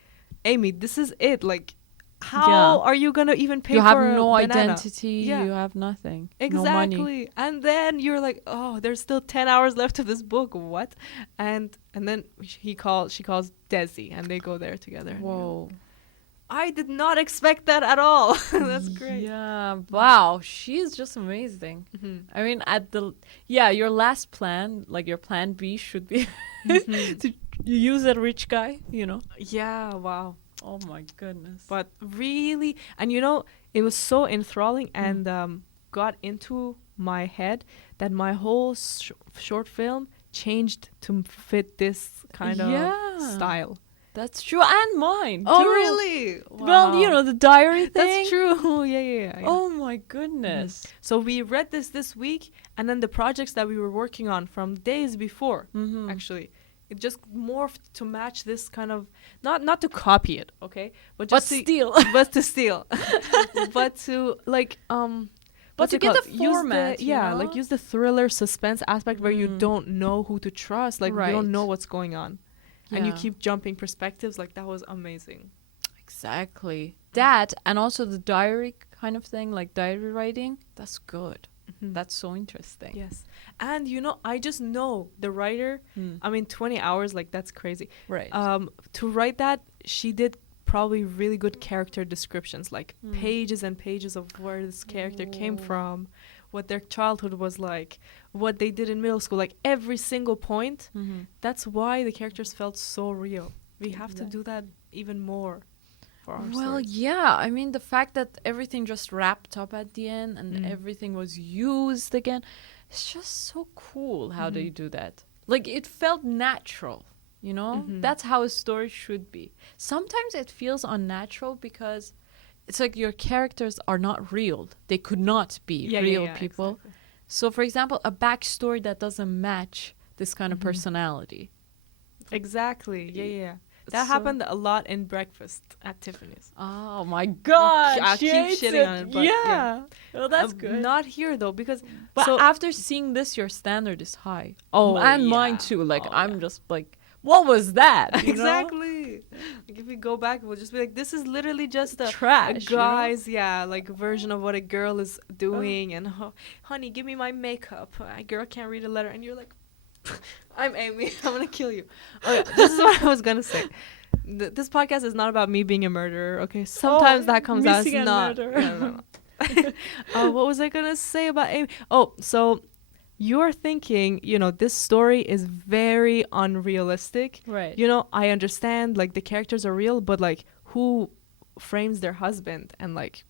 Amy, this is it. Like, how are you going to even pay for You have a no banana? identity. Yeah. You have nothing. Exactly. No money. And then you're like, oh, there's still 10 hours left of this book. What? And then she calls Desi, and they go there together. Whoa. I did not expect that at all. That's great. Yeah. Wow. She's just amazing. I mean, your last plan, like your plan B should be to use a rich guy, Yeah, wow. Oh my goodness. But really, and it was so enthralling and got into my head that my whole short film changed to fit this kind of style. That's true. And mine. Oh, too. really? Well, Wow. the diary thing. That's true. Yeah. Oh my goodness. So we read this week, and then the projects that we were working on from days before, actually, it just morphed to match this kind of, not to copy it, okay, but just to steal. but to steal, but to like But to get the format, like use the thriller suspense aspect where you don't know who to trust, like you don't know what's going on. And you keep jumping perspectives. Like, that was amazing. Exactly. That, and also the diary kind of thing, like diary writing, that's good. That's so interesting. Yes. And, I just know the writer, 20 hours, like, that's crazy. Right. To write that, she did probably really good character descriptions, like pages and pages of where this character came from, what their childhood was like, what they did in middle school, like every single point. That's why the characters felt so real. We have to do that even more for our stories. Yeah. I mean, the fact that everything just wrapped up at the end and everything was used again, it's just so cool how they do that. Like, it felt natural, That's how a story should be. Sometimes it feels unnatural because it's like your characters are not real. They could not be real people. Exactly. So, for example, a backstory that doesn't match this kind of personality. Exactly. Yeah. That happened a lot in Breakfast at Tiffany's. Oh my God! I keep shitting on it, but yeah. Well, that's good. Not here though, because but after seeing this, your standard is high. Oh, and mine too. Like, I'm just like, what was that? Exactly. Like, if we go back, we'll just be like, this is literally just a trash, guy's like version of what a girl is doing. And honey, give me my makeup. A girl can't read a letter, and you're like, I'm Amy. I'm gonna kill you. Okay, this is what I was gonna say. This podcast is not about me being a murderer. Okay, sometimes that comes out as not. No. What was I gonna say about Amy? Oh, so you're thinking, this story is very unrealistic. Right. I understand, like, the characters are real, but, like, who frames their husband and, like,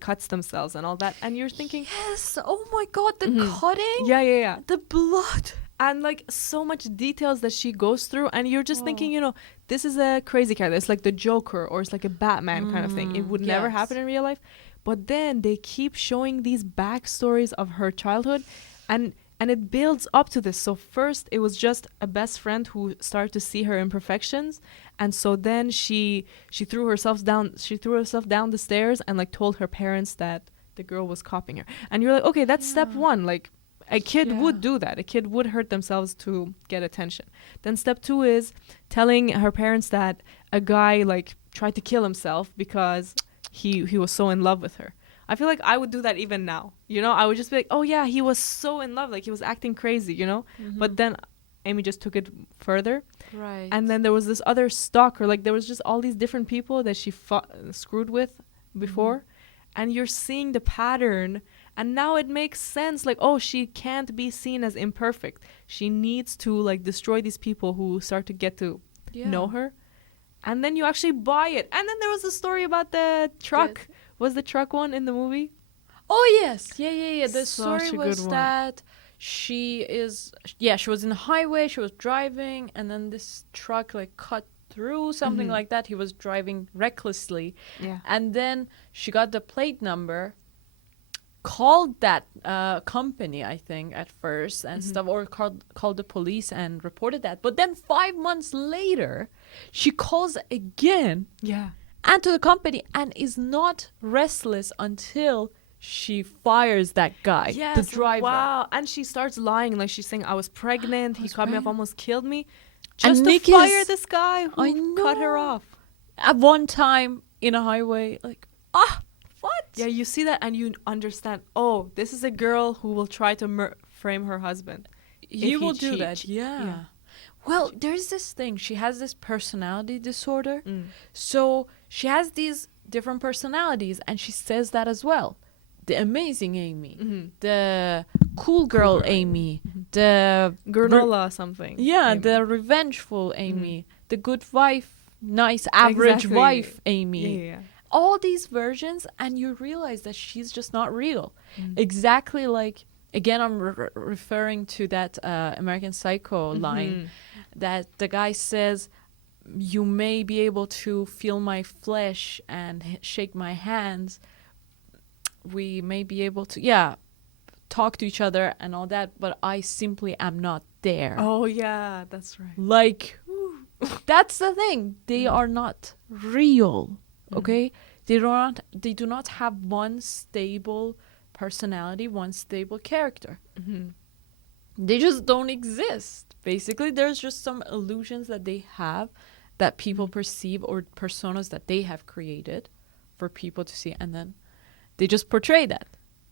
cuts themselves and all that? And you're thinking... Yes! Oh, my God, the cutting? Yeah. The blood. And, like, so much details that she goes through, and you're just thinking, this is a crazy character. It's like the Joker, or it's like a Batman kind of thing. It would never happen in real life. But then they keep showing these backstories of her childhood, and it builds up to this. So first it was just a best friend who started to see her imperfections, and so then she threw herself down the stairs and, like, told her parents that the girl was copying her. And you're like, okay, that's step one. Like, a kid would do that. A kid would hurt themselves to get attention. Then step two is telling her parents that a guy, like, tried to kill himself because he was so in love with her. I feel like I would do that even now. You know, I would just be like, oh yeah, he was so in love, like he was acting crazy, you know. But then Amy just took it further. Right. And then there was this other stalker, like there was just all these different people that she screwed with before, and you're seeing the pattern, and now it makes sense. Like, oh, she can't be seen as imperfect. She needs to like destroy these people who start to get to know her, and then you actually buy it. And then there was a story about the truck. Yes. Was the truck one in the movie? Oh yes, yeah. The Such story a was good one. that she was in the highway, she was driving, and then this truck like cut through something like that. He was driving recklessly, and then she got the plate number, called that company, I think, at first and stuff, or called the police and reported that. But then 5 months later, she calls again. Yeah. And to the company, and is not restless until she fires that guy, the driver. Wow. And she starts lying, like she's saying, I was pregnant, he cut me off, almost killed me. And Just to Nick fire is- this guy who cut her off. At one time in a highway, like, what? Yeah, you see that and you understand, oh, this is a girl who will try to frame her husband. He if will he do cheat. that. Yeah. Well, there's this thing. She has this personality disorder. So she has these different personalities, and she says that as well. The amazing Amy, the cool girl Amy, the Granola something. yeah, Amy. the revengeful Amy, the good wife, nice average Exactly. wife Amy. Yeah. All these versions, and you realize that she's just not real. Exactly like, again, I'm referring to that American Psycho line that the guy says, you may be able to feel my flesh and shake my hands. We may be able to, talk to each other and all that, but I simply am not there. Oh, yeah, that's right. Like, that's the thing. They are not real, okay? They do not have one stable personality, one stable character. They just don't exist. Basically, there's just some illusions that they have that people perceive, or personas that they have created for people to see, and then they just portray that.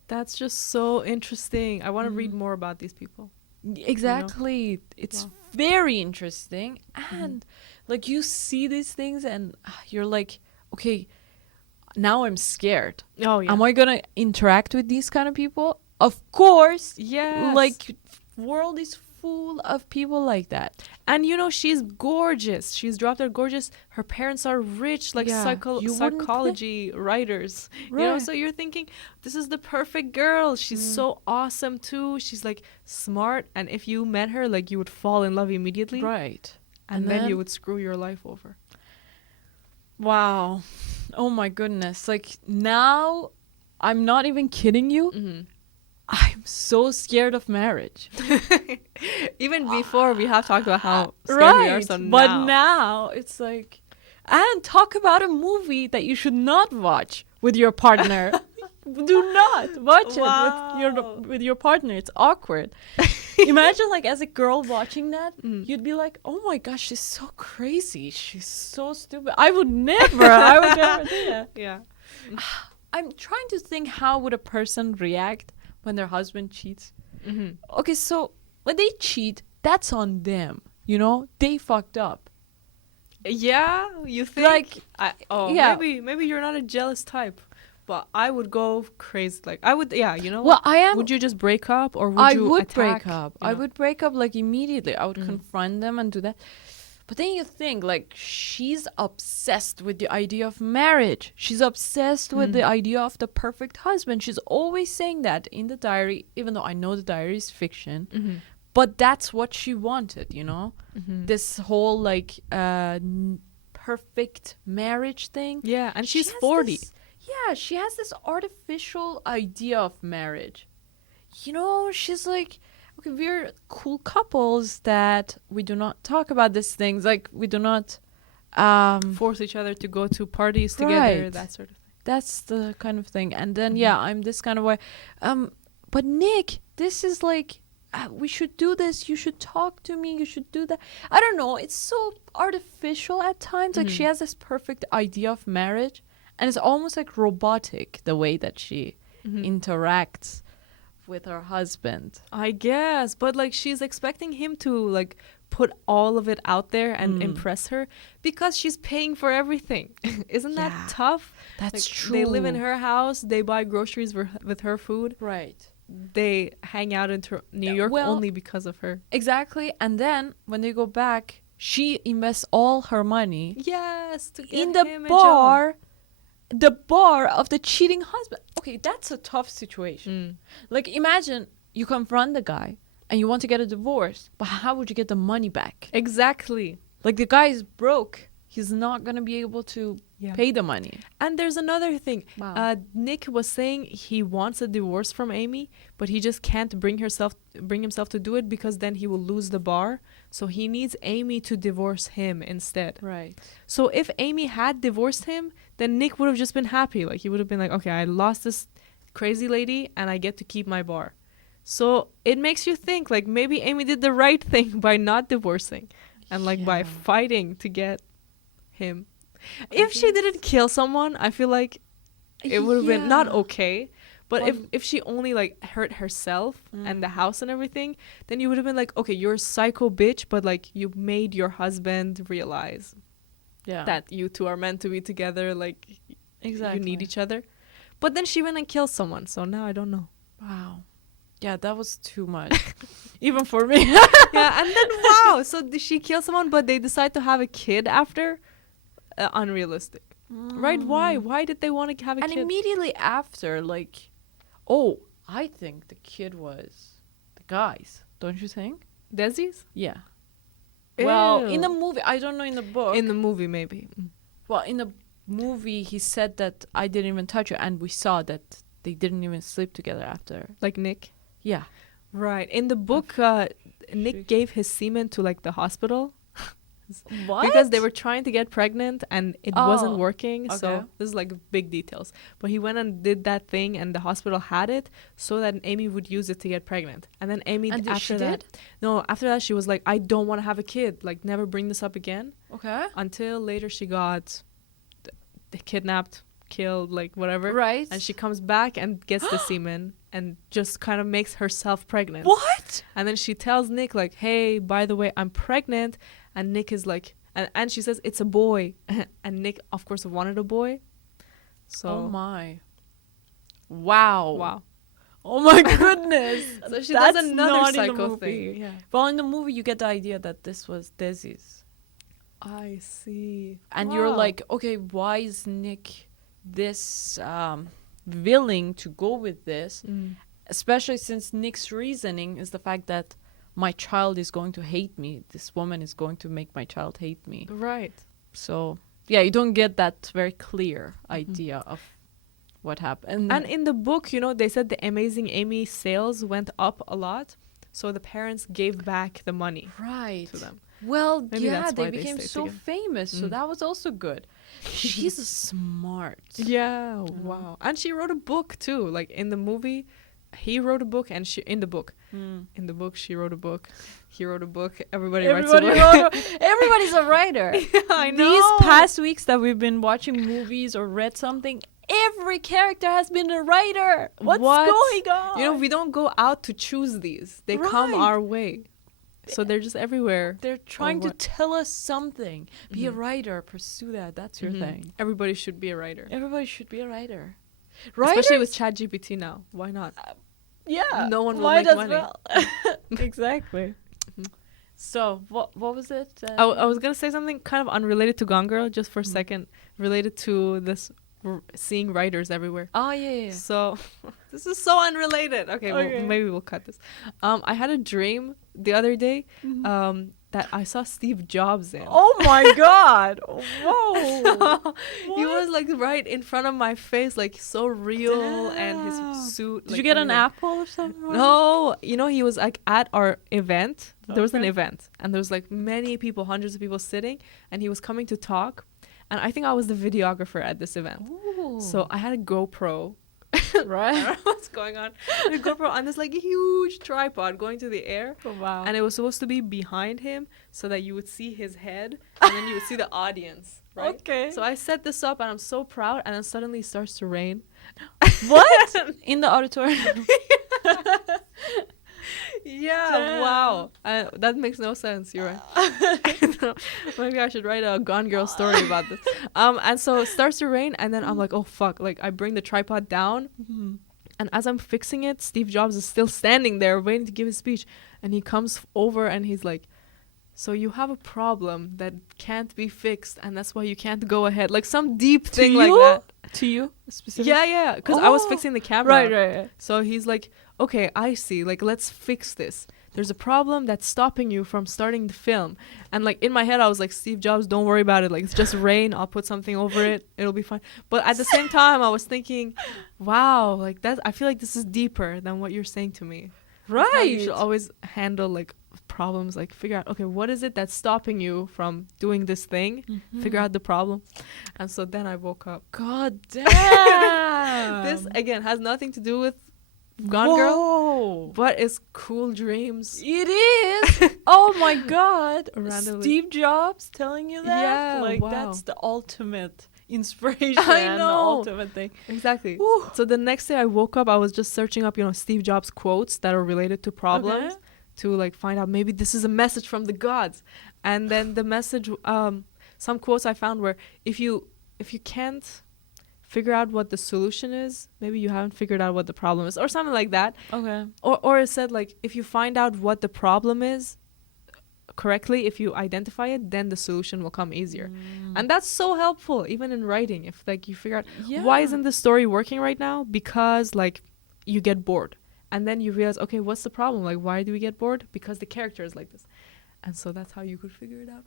That's just so interesting. I want to read more about these people. Exactly. It's very interesting. And like, you see these things and you're like, okay, now I'm scared. Oh, yeah. Am I going to interact with these kind of people? Of course. Yes. Like, world is full of people like that. And you know, she's gorgeous. She's dropped her gorgeous. Her parents are rich, like Yeah, you wouldn't psychology writers. You know, Right. so you're thinking, this is the perfect girl. She's so awesome too. She's like smart, and if you met her, like you would fall in love immediately. Right. And then you would screw your life over. Wow. Oh my goodness. Like, now, I'm not even kidding you. I'm so scared of marriage. Even before, we have talked about how scared we are. So But now it's like, and talk about a movie that you should not watch with your partner. Do not watch it with your partner. It's awkward. Imagine, like, as a girl watching that, you'd be like, oh my gosh, she's so crazy. She's so stupid. I would never do that. Yeah. I'm trying to think, how would a person react when their husband cheats? Okay, so when they cheat, that's on them. You know, they fucked up. Yeah, you think? Like, maybe you're not a jealous type, but I would go crazy. Like, I would, you know. Well, I am. Would you just break up, or would I you would attack? break up. You I know? would break up, like, immediately. I would confront them and do that. But then you think, like, she's obsessed with the idea of marriage. She's obsessed with the idea of the perfect husband. She's always saying that in the diary, even though I know the diary is fiction. But that's what she wanted, you know? This whole, like, perfect marriage thing. Yeah, and she's She has 40. she has this artificial idea of marriage. You know, she's like, okay, we're cool couples that we do not talk about these things. Like, we do not Force each other to go to parties together, Right. that sort of thing. that's the kind of thing. And then I'm this kind of way. But Nick, this is like, we should do this. You should talk to me. You should do that. I don't know. It's so artificial at times. Like, she has this perfect idea of marriage, And it's almost like robotic, the way that she Mm-hmm. interacts with her husband. I guess, but like she's expecting him to like put all of it out there and impress her because she's paying for everything. Isn't Yeah, that tough? That's Like, true. they live in her house, they buy groceries with her food, Right. they hang out in New York well- only because of her. Exactly. And then when they go back, she invests all her money Yes, to get in the him a job. bar. The bar of the cheating husband. Okay, that's a tough situation. Like, imagine you confront the guy and you want to get a divorce, but how would you get the money back? Exactly. Like, the guy is broke. He's not going to be able to Yeah. pay the money. And there's another thing. Wow. Nick was saying he wants a divorce from Amy, but he just can't bring himself to do it because then he will lose the bar. So he needs Amy to divorce him instead. Right. So if Amy had divorced him, then Nick would have just been happy. Like he would have been like, okay, I lost this crazy lady and I get to keep my bar. So it makes you think like maybe Amy did the right thing by not divorcing and like by Yeah. fighting to get him. If she didn't kill someone, I feel like it would have been not Yeah. okay. But if she only like hurt herself and the house and everything, then you would have been like, okay, you're a psycho bitch, but like you made your husband realize Yeah. that you two are meant to be together, like Exactly. you need each other. But then she went and killed someone, so now I don't know. Wow. Yeah, that was too much. Even for me. Yeah, and then wow, so did she kill someone, but they decide to have a kid after? Unrealistic, right? Why did they want to have a And kid? immediately after, like, oh, I think the kid was the guy's. Don't you think? Desi's? Yeah. Well, Ew. in the movie, I don't know in the book. In the movie, maybe. Well, in the movie, he said that I didn't even touch her, and we saw that they didn't even sleep together after. Like Nick. Yeah. Right. In the book, Nick gave his semen to like the hospital What? because they were trying to get pregnant and it wasn't Oh, working. okay. So this is like big details. But he went and did that thing, and the hospital had it so that Amy would use it to get pregnant. And then Amy, And after she that, did? no, after that she was like, I don't want to have a kid. Like, never bring this up again. Okay. Until later she got kidnapped, killed, like whatever. Right. And she comes back and gets the semen and just kind of makes herself pregnant. What? And then she tells Nick like, hey, by the way, I'm pregnant. And Nick is like, and she says it's a boy. And Nick, of course, wanted a boy. So Oh my. Wow. wow. Oh my goodness. So she That's does another not in the psycho movie. thing. Yeah. Well, in the movie, you get the idea that this was Desi's. I see. And you're Wow. like, okay, why is Nick this willing to go with this? Especially since Nick's reasoning is the fact that my child is going to hate me. This woman is going to make my child hate me. Right. So, yeah, you don't get that very clear idea of what happened. And in the book, you know, they said the Amazing Amy sales went up a lot. So the parents gave back the money right. to them. Well, Maybe yeah, that's they why they became stayed so together. famous. So that was also good. She's smart. Yeah, wow. And she wrote a book too. Like in the movie, he wrote a book, and she in the book she wrote a book. He wrote a book. Everybody writes a book. Everybody's a writer. I know. These past weeks that we've been watching movies or read something, every character has been a writer. What's What? going on? You know, we don't go out to choose these. They come Right. our way. So they're just everywhere. they're trying to what? tell us something. Be a writer. Pursue that. That's your thing. Everybody should be a writer. Everybody should be a writer. Especially with ChatGPT now. Why not? Yeah. No one will might make as money. well. Exactly. So what was it? I was going to say something kind of unrelated to Gone Girl just for a second. Related to this seeing writers everywhere. Oh yeah. So this is so unrelated. Okay, Okay. well, maybe we'll cut this. I had a dream the other day that I saw Steve Jobs in. Oh my God! Whoa! He was like right in front of my face, like so real, and his suit. Did like, you get an everything. apple or something? No, you know, he was like at our event. There was an Okay. event, and there was like many people, hundreds of people sitting, and he was coming to talk. And I think I was the videographer at this event. Ooh. So I had a GoPro I Right. don't know what's going on. And a GoPro on this like huge tripod going to the air. Wow. And it was supposed to be behind him so that you would see his head and then you would see the audience, right? Okay. So I set this up and I'm so proud, and then suddenly it starts to rain. What? In the auditorium. Yeah, Damn. wow. That makes no sense. You're right. Maybe I should write a Gone Girl story about this. And so it starts to rain, and then I'm like, oh fuck! Like I bring the tripod down, and as I'm fixing it, Steve Jobs is still standing there waiting to give his speech, and he comes over and he's like, "So you have a problem that can't be fixed, and that's why you can't go ahead." Like some deep thing like that. To you? Specifically? Yeah. Because I was Oh. fixing the camera. Right. So he's like, okay, I see. Like, let's fix this. There's a problem that's stopping you from starting the film. And like in my head, I was like, Steve Jobs, don't worry about it. Like, it's just rain. I'll put something over it. It'll be fine. But at the same time, I was thinking, wow, like that. I feel like this is deeper than what you're saying to me. That's how you should always handle like problems. Like figure out, okay, what is it that's stopping you from doing this thing? Figure out the problem. And so then I woke up. God damn. This again has nothing to do with Gone Girl, but it's cool dreams. It is. Oh my God. Randomly. Steve Jobs telling you that? Yeah, Like wow. that's the ultimate inspiration. I and the know. ultimate thing. Exactly. Whew. So the next day I woke up, I was just searching up, Steve Jobs quotes that are related to problems Okay. to like find out maybe this is a message from the gods. And then the message, some quotes I found were if you can't figure out what the solution is, maybe you haven't figured out what the problem is, or something like that. Okay. Or it said like if you find out what the problem is correctly, if you identify it, then the solution will come easier. And that's so helpful even in writing. If like you figure out why isn't the story working right now, because like you get bored, and then you realize, okay, what's the problem? Like why do we get bored? Because the character is like this. And so that's how you could figure it out.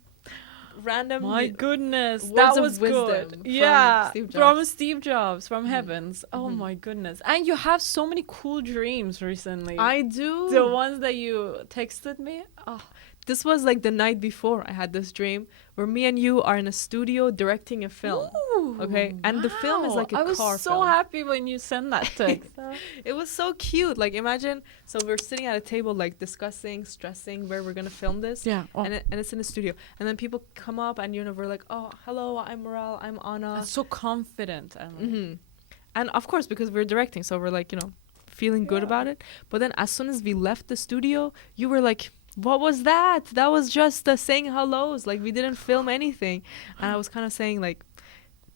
Random My goodness, words that of was wisdom good. from Yeah, Steve Jobs. from Steve Jobs, from heavens. Oh my goodness! And you have so many cool dreams recently. I do. The ones that you texted me. Oh, This was like the night before I had this dream where me and you are in a studio directing a film. Ooh, Okay, and the film is wow. like a I was car so film. happy when you sent that text. It was so cute. Like imagine, so we're sitting at a table like discussing, stressing where we're gonna film this. Yeah. Oh. And it's in a studio, and then people come up and we're like, oh, hello, I'm Maral, I'm Anna. So confident. And And of course, because we're directing, so we're like feeling good about it. But then as soon as we left the studio, you were like, what was that? That was just saying hellos. Like we didn't film anything. And I was kind of saying like,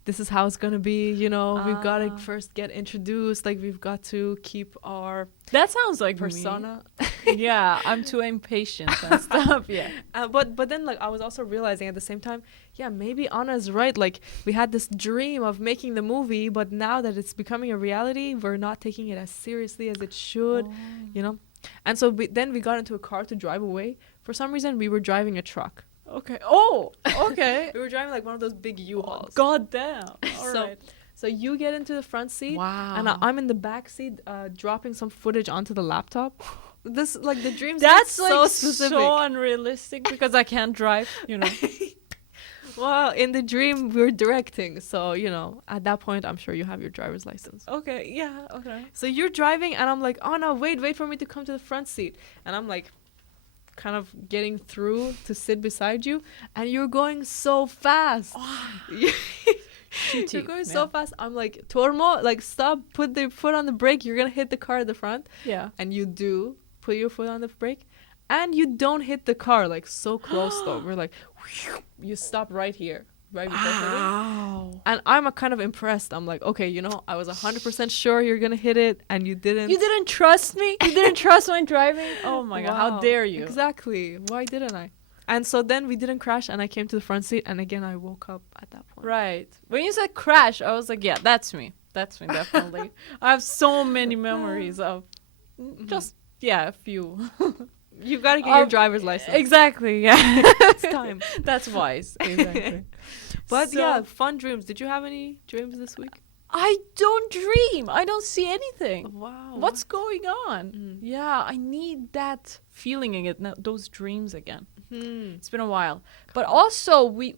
this is how it's gonna be, we've got to first get introduced, like we've got to keep our that sounds like persona. Yeah, I'm too impatient and stuff. Yeah. But then like I was also realizing at the same time, yeah, maybe Anna's right. Like we had this dream of making the movie, but now that it's becoming a reality, we're not taking it as seriously as it should, And so then we got into a car to drive away. For some reason, we were driving a truck. Okay. Oh, okay. We were driving like one of those big U-Hauls. God damn. All right. So you get into the front seat, Wow. and I'm in the back seat, dropping some footage onto the laptop. This like the dreams. That's get so like specific. so unrealistic because I can't drive. Well, in the dream we're directing, so at that point I'm sure you have your driver's license. Okay. Yeah. Okay. So you're driving, and I'm like, oh no, wait for me to come to the front seat, and I'm like, kind of getting through to sit beside you, and you're going so fast. You're going so fast. I'm like, Tormo, like stop, put the foot on the brake. You're gonna hit the car at the front. Yeah. And you do put your foot on the brake, and you don't hit the car, like so close though. We're like, you stop right here, right before hitting. Wow. And I'm kind of impressed. I'm like, okay, I was 100% sure you're gonna hit it, and you didn't. You didn't trust me? You didn't trust my driving? Oh my God, how Wow. dare you? Exactly. Why didn't I? And so then we didn't crash, and I came to the front seat, and again I woke up at that point. Right. When you said crash, I was like, yeah, that's me. That's me, definitely. I have so many memories of just, a few. You gotta get your driver's license. Exactly, yeah. It's time. That's wise. Exactly. But So- yeah, fun dreams. Did you have any dreams this week? I don't dream. I don't see anything. Wow. What's going on? Yeah, I need that feeling again, those dreams again. It's been a while. But also, we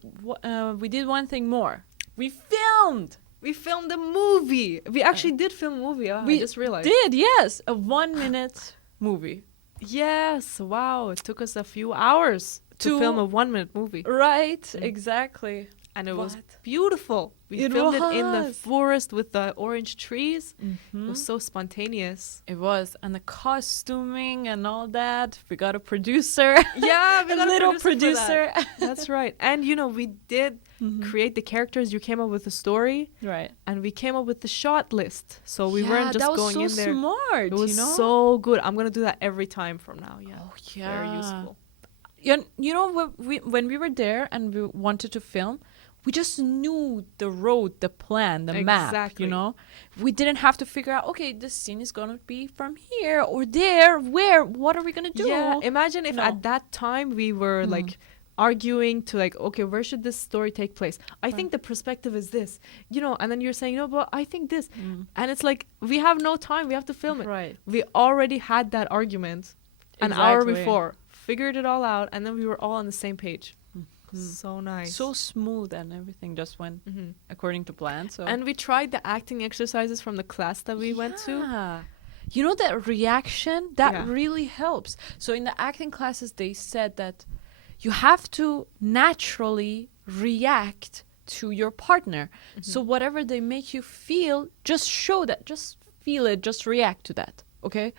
did one thing more. We filmed. We filmed a movie. We actually did film a movie. I just realized. Did, yes. A 1-minute movie. Yes. Wow. It took us a few hours to film a 1-minute movie. Right, exactly. And it was beautiful. We filmed it in the forest with the orange trees. It was so spontaneous. It was. And the costuming and all that. We got a producer. Yeah, we got a little producer. That's right. And, you know, we did create the characters. You came up with the story. Right. And we came up with the shot list. So we weren't just going in there. That was so smart, It was so good. I'm going to do that every time from now. Yeah. Oh, yeah. Very useful. You know, when we were there and we wanted to film, we just knew the road, the plan, the map, you know? We didn't have to figure out, okay, this scene is going to be from here or there, where, what are we going to do? Yeah, imagine if at that time we were like arguing to like, okay, where should this story take place? I think the perspective is this, you know, and then you're saying, no, but I think this. And it's like, we have no time, we have to film it. Right. We already had that argument an hour before, figured it all out, and then we were all on the same page. So nice. So smooth, and everything just went according to plan. So. And we tried the acting exercises from the class that we went to. You know, that reaction, that really helps. So in the acting classes, they said that you have to naturally react to your partner. So whatever they make you feel, just show that, just feel it, just react to that. Okay?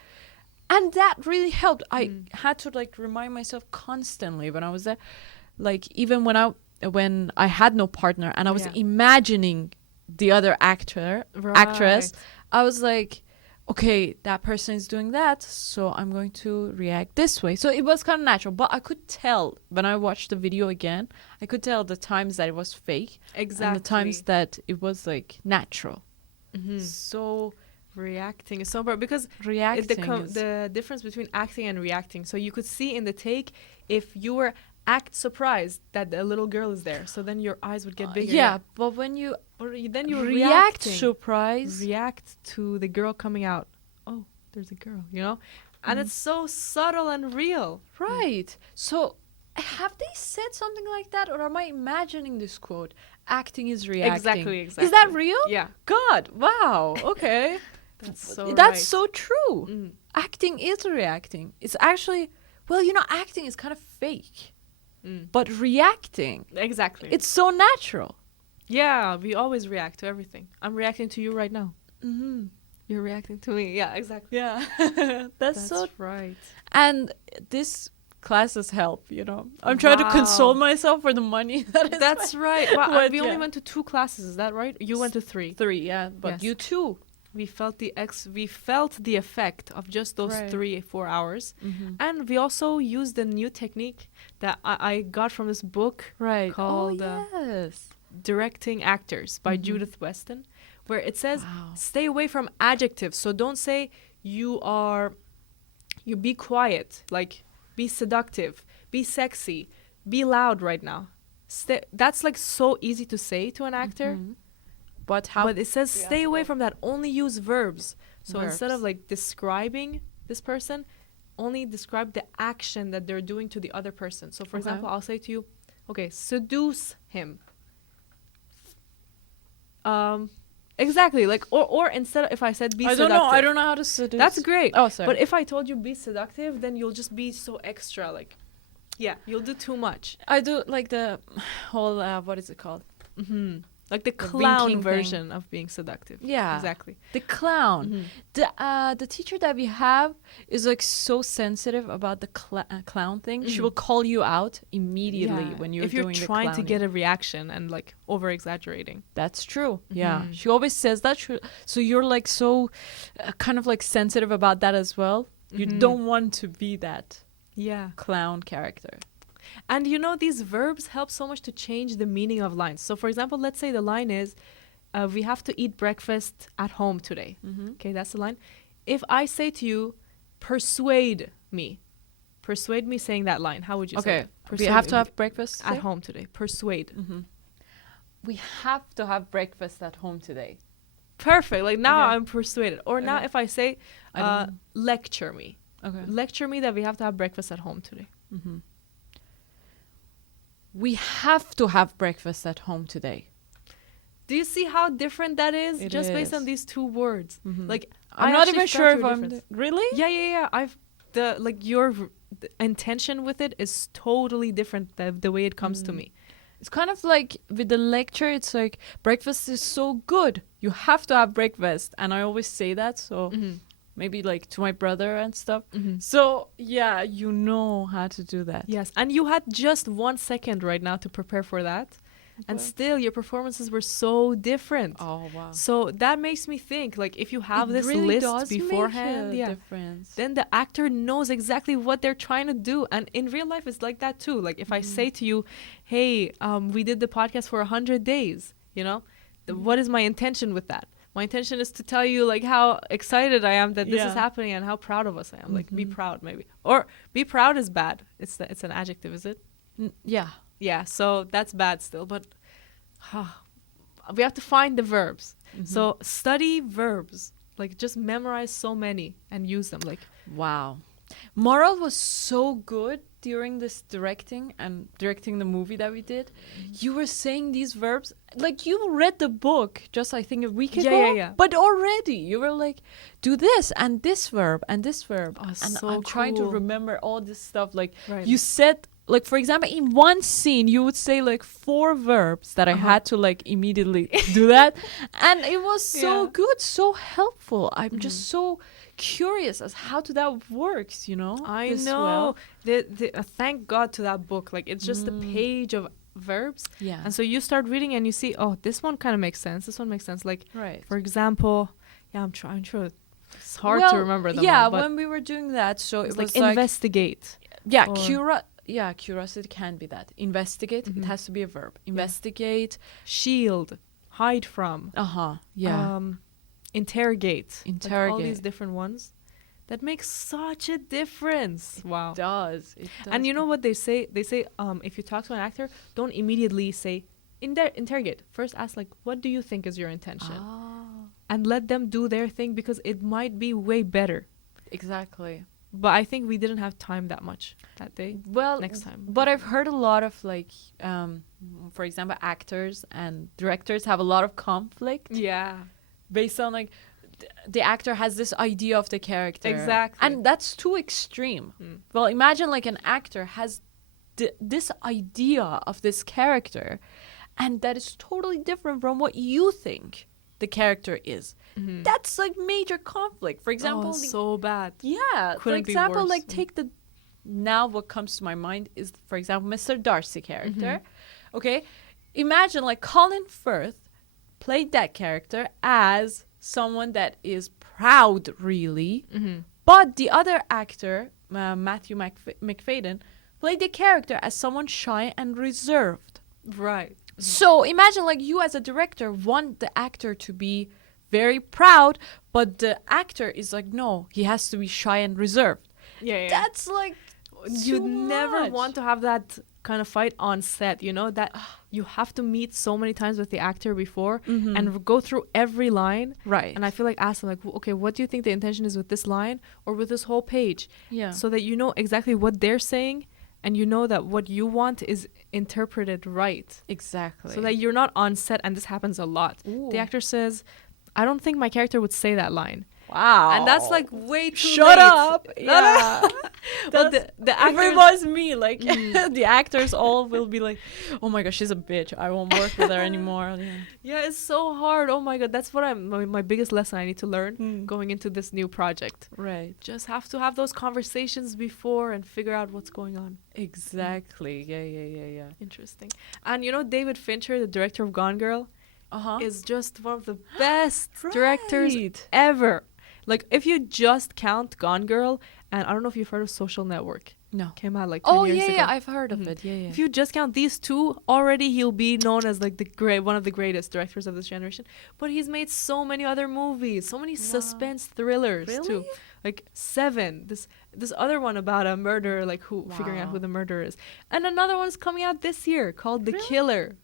And that really helped. I had to like remind myself constantly when I was there. Like even when I had no partner and I was imagining the other actress, I was like, okay, that person is doing that, so I'm going to react this way. So it was kind of natural, but I could tell when I watched the video again, I could tell the times that it was fake, and the times that it was like natural. So reacting is so important because the difference between acting and reacting. So you could see in the take if you were surprised that a little girl is there, so then your eyes would get bigger. But when you react surprised, react to the girl coming out. Oh, there's a girl, you know, and it's so subtle and real. Right. So have they said something like that, or am I imagining this quote? Acting is reacting. Exactly. Is that real? Yeah. God. Wow. Okay. That's so true. Acting is reacting. It's actually, well, you know, acting is kind of fake. But reacting, it's so natural. Yeah, we always react to everything. I'm reacting to you right now. You're reacting to me. Yeah, exactly. Yeah. That's so right. And this classes help, you know. I'm trying to console myself for the money. That's right. Well, we only went to 2 classes, is that right? You went to 3. 3, yeah. But you too. We felt the effect of just those 3-4 hours. And we also used a new technique that I got from this book called Directing Actors by Judith Weston, where it says stay away from adjectives. So don't say you be quiet, like be seductive, be sexy, be loud right now. That's like so easy to say to an actor. But it says stay away from that. Only use verbs. So instead of like describing this person, only describe the action that they're doing to the other person. So for example, I'll say to you, okay, seduce him. Exactly. Like or instead of, if I said be seductive. I don't know how to seduce. That's great. Oh, sorry. But if I told you be seductive, then you'll just be so extra. Like, yeah, you'll do too much. I do like the whole what is it called? Like the clown version of being seductive. Yeah, exactly. The clown. The teacher that we have is like so sensitive about the clown thing. She will call you out immediately when you're doing the if you're trying to get a reaction and like over exaggerating. That's true. Yeah, she always says that. So you're like so kind of like sensitive about that as well. You don't want to be that clown character. And you know, these verbs help so much to change the meaning of lines. So for example, let's say the line is, we have to eat breakfast at home today. Okay, that's the line. If I say to you, persuade me saying that line, how would you say it? We have to have breakfast at home today. Persuade. We have to have breakfast at home today. Perfect. Like now I'm persuaded. Or now if I say, lecture me. Lecture me that we have to have breakfast at home today. We have to have breakfast at home today. Do you see how different that is? It Just based is. on these two words. Like I'm I not actually even felt sure if your I'm difference. really. Yeah. Your the intention with it is totally different the way it comes to me. It's kind of like with the lecture, it's like breakfast is so good. You have to have breakfast. And I always say that. So maybe like to my brother and stuff. So yeah, you know how to do that. Yes, and you had just 1 second right now to prepare for that. And still your performances were so different. Oh, wow. So that makes me think, like, if you have this really list does beforehand, make a difference. then the actor knows exactly what they're trying to do. And in real life, it's like that too. Like if I say to you, hey, we did the podcast for 100 days, you know, what is my intention with that? My intention is to tell you like how excited I am that this is happening and how proud of us I am. Like be proud maybe. Or be proud is bad. It's an adjective, is it? Yeah. Yeah, so that's bad still, but we have to find the verbs. So study verbs, like just memorize so many and use them. Like wow. Maral was so good during this directing the movie that we did. You were saying these verbs like you read the book just I think a week ago. Yeah. But already you were like, do this and this verb and this verb. Oh, and so I'm trying to cool. remember all this stuff. Like Right. you said, like for example, in one scene you would say like 4 verbs that I had to like immediately do that, and it was so good, so helpful. I'm just so curious as how that works, you know. I this know. well. Thank God to that book. Like it's just a page of verbs. Yeah. And so you start reading and you see, oh, this one kind of makes sense. This one makes sense. Like, Right. for example, I'm trying to. It's hard Well, to remember them. Yeah, all, but when we were doing that, so it it's was like like investigate. yeah, or- curiosity can be that. Investigate, it has to be a verb. Investigate. Shield, hide from. Yeah. Interrogate. Like all Interrogate. these different ones. That makes such a difference. Wow. It does. And you know what they say? They say if you talk to an actor, don't immediately say interrogate. First ask like, what do you think is your intention? And let them do their thing because it might be way better. Exactly. But I think we didn't have time that much that day. Well, next time. But I've heard a lot of like, for example, actors and directors have a lot of conflict. Yeah. Based on like, the actor has this idea of the character. Exactly. And that's too extreme. Well, imagine like an actor has this idea of this character, and that is totally different from what you think the character is. That's like major conflict. For example, so bad. yeah. For Couldn't be example, worse. like take now what comes to my mind is, for example, Mr. Darcy character. Okay, imagine like Colin Firth played that character as someone that is proud, really, but the other actor, Matthew McFadden, played the character as someone shy and reserved. Right. So imagine like you as a director want the actor to be very proud, but the actor is like, no, he has to be shy and reserved. Yeah. That's like You too never much. want to have that kind of fight on set, you know, that you have to meet so many times with the actor before and go through every line. Right. And I feel like ask them like, okay, what do you think the intention is with this line or with this whole page? Yeah. So that you know exactly what they're saying and you know that what you want is interpreted right. Exactly. So that you're not on set, and this happens a lot. Ooh. The actor says, I don't think my character would say that line. Wow. And that's like way too Shut late. up. Yeah. Well, the If it actors, was me, like the actors all will be like, oh my gosh, she's a bitch. I won't work with her anymore. yeah, it's so hard. Oh my God. That's what my biggest lesson I need to learn going into this new project. Right. Just have to have those conversations before and figure out what's going on. Exactly. Yeah. Interesting. And you know, David Fincher, the director of Gone Girl, is just one of the best directors ever. Like, if you just count Gone Girl, and I don't know if you've heard of Social Network. No. Came out like 10 years ago. Yeah, I've heard of it. Yeah. If you just count these two, already he'll be known as like one of the greatest directors of this generation. But he's made so many other movies, so many suspense thrillers too. Like Seven, this other one about a murderer, like figuring out who the murderer is. And another one's coming out this year called The Killer.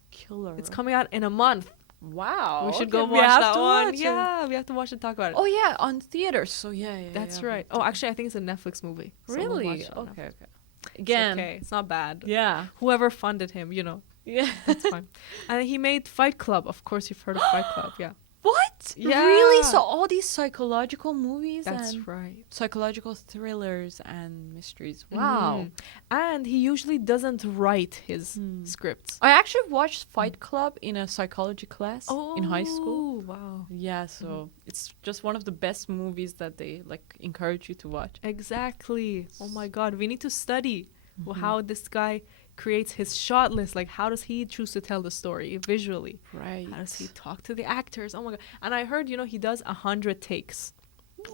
It's coming out in a month. Wow. We should go watch that one. Yeah, we have to watch and talk about it. Oh yeah, on theaters. So yeah. That's right. Oh, actually, I think it's a Netflix movie. So we'll watch Really? it on Okay. Netflix. Again. It's okay. It's not bad. Yeah. Whoever funded him, you know, Yeah. That's fine. And he made Fight Club. Of course, you've heard of Fight Club. Yeah. What? Yeah. Really? So all these psychological movies That's and right. psychological thrillers and mysteries. Wow. Mhm. And he usually doesn't write his scripts. I actually watched Fight Club in a psychology class in high school. Oh, wow. Yeah, so it's just one of the best movies that they like encourage you to watch. Exactly. Oh my God. We need to study how this guy creates his shot list. Like, how does he choose to tell the story visually? Right. How does he talk to the actors? Oh my God. And I heard, he does 100 takes.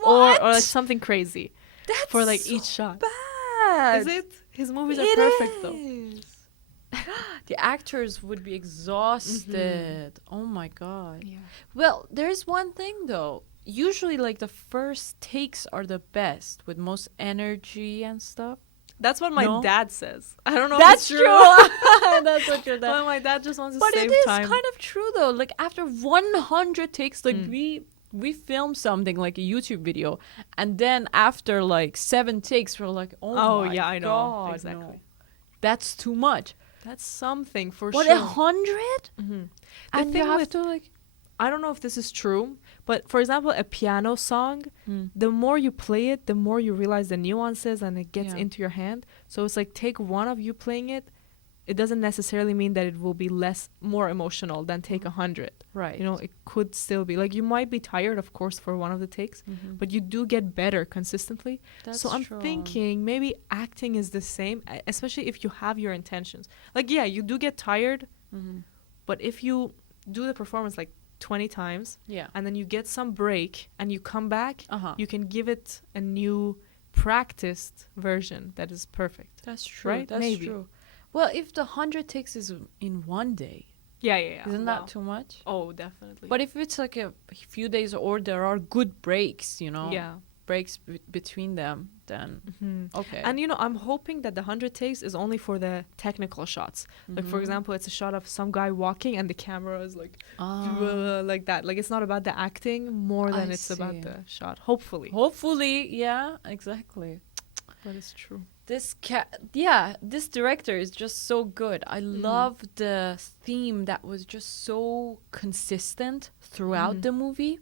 What? Or like something crazy. That's for like so each shot. bad. Is it? His movies are It perfect though. is. The actors would be exhausted. Oh my god. Yeah. Well, there's one thing though. Usually like the first takes are the best with most energy and stuff. That's what my No? dad says. I don't know That's if it's true. That's what your dad. But my dad just wants to But save it is time. kind of true though. Like after 100 takes, like we film something like a YouTube video, and then after like 7 takes, we're like, oh my yeah, I know. God, Exactly. no. That's too much. That's something for But sure. 100, The and you thing have with- to like. I don't know if this is true, but for example, a piano song, the more you play it, the more you realize the nuances and it gets Yeah. into your hand. So it's like take one of you playing it. It doesn't necessarily mean that it will be more emotional than take 100. Right. It could still be like you might be tired, of course, for one of the takes, but you do get better consistently. That's So I'm true. thinking maybe acting is the same, especially if you have your intentions. Like, yeah, you do get tired, but if you do the performance like 20 times Yeah. and then you get some break and you come back, Uh-huh. you can give it a new practiced version that is perfect. That's true. Right? That's Maybe. true. Well, if the 100 takes is in one day, Yeah. isn't that too much? Oh, definitely. But if it's like a few days or there are good breaks, yeah. breaks between them, then okay. And I'm hoping that the 100 takes is only for the technical shots. Like, for example, it's a shot of some guy walking and the camera is like like that. Like, it's not about the acting more than I it's about see. the shot. Hopefully. Hopefully, yeah, exactly. But it's true. This director is just so good. I love the theme that was just so consistent throughout the movie.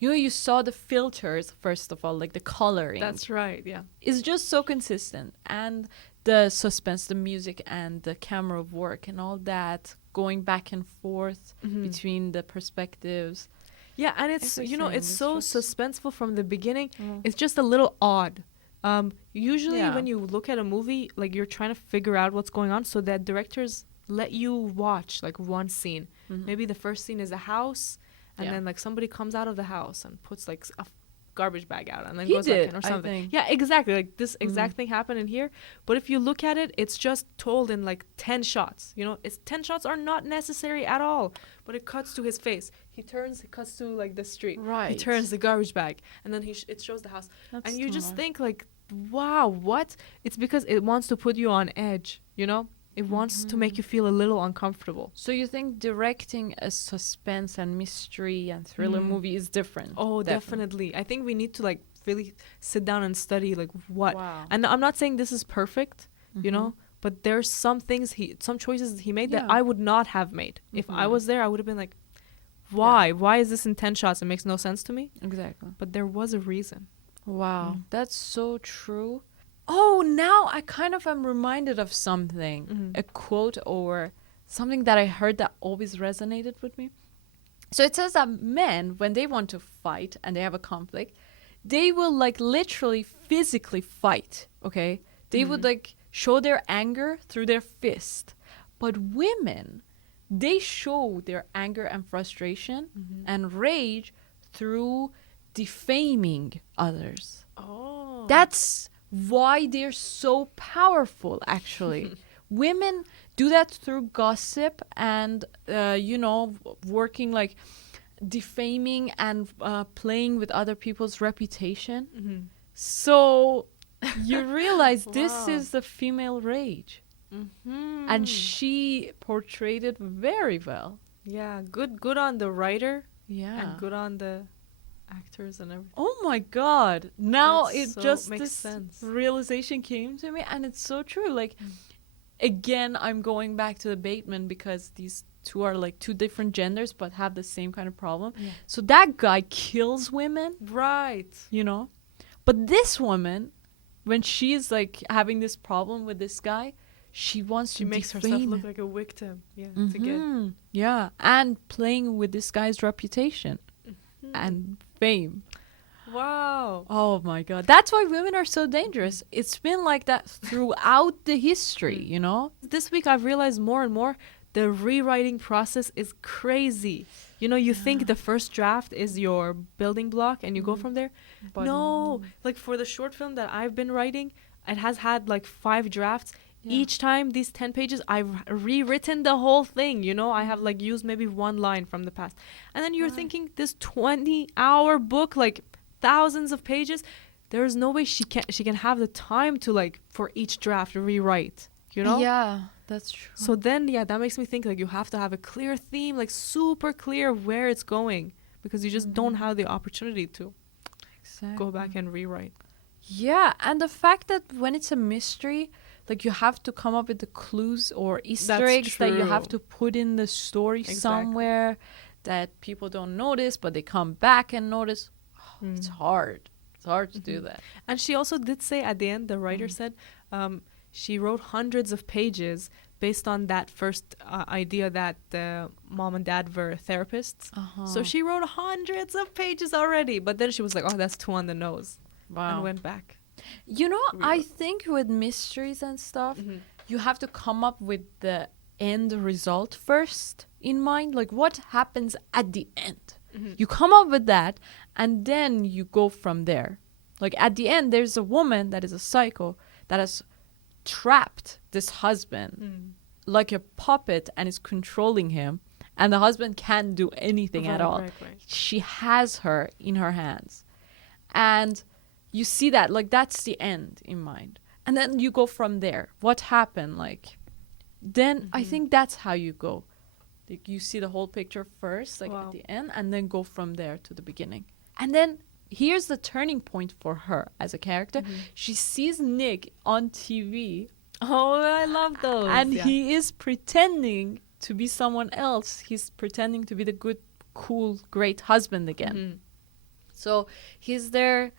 You saw the filters, first of all, like the coloring. That's right, yeah. It's just so consistent. And the suspense, the music, and the camera work and all that, going back and forth between the perspectives. Yeah, and it's, Everything. it's so It's just- suspenseful from the beginning. It's just a little odd. Usually Yeah. when you look at a movie, like, you're trying to figure out what's going on, so that directors let you watch like one scene. Maybe the first scene is a house, and Yeah. then like somebody comes out of the house and puts like a garbage bag out and then He goes did, back in or I something. think. Yeah, exactly. Like this exact thing happened in here. But if you look at it, it's just told in like 10 shots. It's 10 shots are not necessary at all. But it cuts to his face. He turns, it cuts to like the street. He Right. turns the garbage bag, and then it shows the house. That's and you too just much. think like, wow, what? It's because it wants to put you on edge. It wants to make you feel a little uncomfortable. So you think directing a suspense and mystery and thriller movie is different? Oh, definitely. I think we need to like really sit down and study like what. Wow. And I'm not saying this is perfect, but there's some things some choices he made that Yeah. I would not have made. If I was there, I would have been like, why? Why is this in 10 shots? It makes no sense to me. Exactly. But there was a reason. Wow. That's so true. Oh, now I kind of am reminded of something, a quote or something that I heard that always resonated with me. So it says that men, when they want to fight and they have a conflict, they will like literally physically fight, okay? They would like show their anger through their fist. But women, they show their anger and frustration and rage through defaming others. Oh. That's why they're so powerful, actually. Women do that through gossip and, working like defaming and playing with other people's reputation. So you realize this Wow. is the female rage. And she portrayed it very well. Yeah, good on the writer Yeah. and good on the actors and everything. Oh my God. Now That's it so- just makes this sense. realization came to me, and it's so true. Like again, I'm going back to the Bateman because these two are like two different genders but have the same kind of problem. Yeah. So that guy kills women, Right. you know? But this woman, when she's like having this problem with this guy, she wants She to makes defame herself look him. like a victim. Yeah. To get. Mhm. Yeah, and playing with this guy's reputation and fame. Wow. Oh my god. That's why women are so dangerous. It's been like that throughout the history, you know? This week I've realized more and more the rewriting process is crazy. You know, you think the first draft is your building block and you go from there. But no, like for the short film that I've been writing, it has had like 5 drafts. Yeah. Each time these 10 pages, I've rewritten the whole thing. You know, I have like used maybe one line from the past. And then you're thinking this 20-hour book, like thousands of pages, there's no way she can have the time to like for each draft rewrite, you know? Yeah, that's true. So then, yeah, that makes me think like you have to have a clear theme, like super clear where it's going, because you just don't have the opportunity to go back and rewrite. Yeah, and the fact that when it's a mystery, like you have to come up with the clues or Easter That's eggs that you have true. to put in the story Exactly. somewhere that people don't notice, but they come back and notice. Oh, it's hard. It's hard to do that. And she also did say at the end, the writer said, she wrote hundreds of pages based on that first idea that the mom and dad were therapists. So she wrote hundreds of pages already, but then she was like, oh, that's too on the nose. Wow. And went back. You know, I think with mysteries and stuff, you have to come up with the end result first in mind. Like what happens at the end? You come up with that and then you go from there. Like at the end, there's a woman that is a psycho that has trapped this husband like a puppet and is controlling him. And the husband can't do anything at all. Right. She has her in her hands. And you see that, like, that's the end in mind. And then you go from there. What happened? Like, then I think that's how you go. Like, you see the whole picture first, like at the end, and then go from there to the beginning. And then here's the turning point for her as a character. She sees Nick on TV. Oh, I love those. And he is pretending to be someone else. He's pretending to be the good, cool, great husband again. So he's there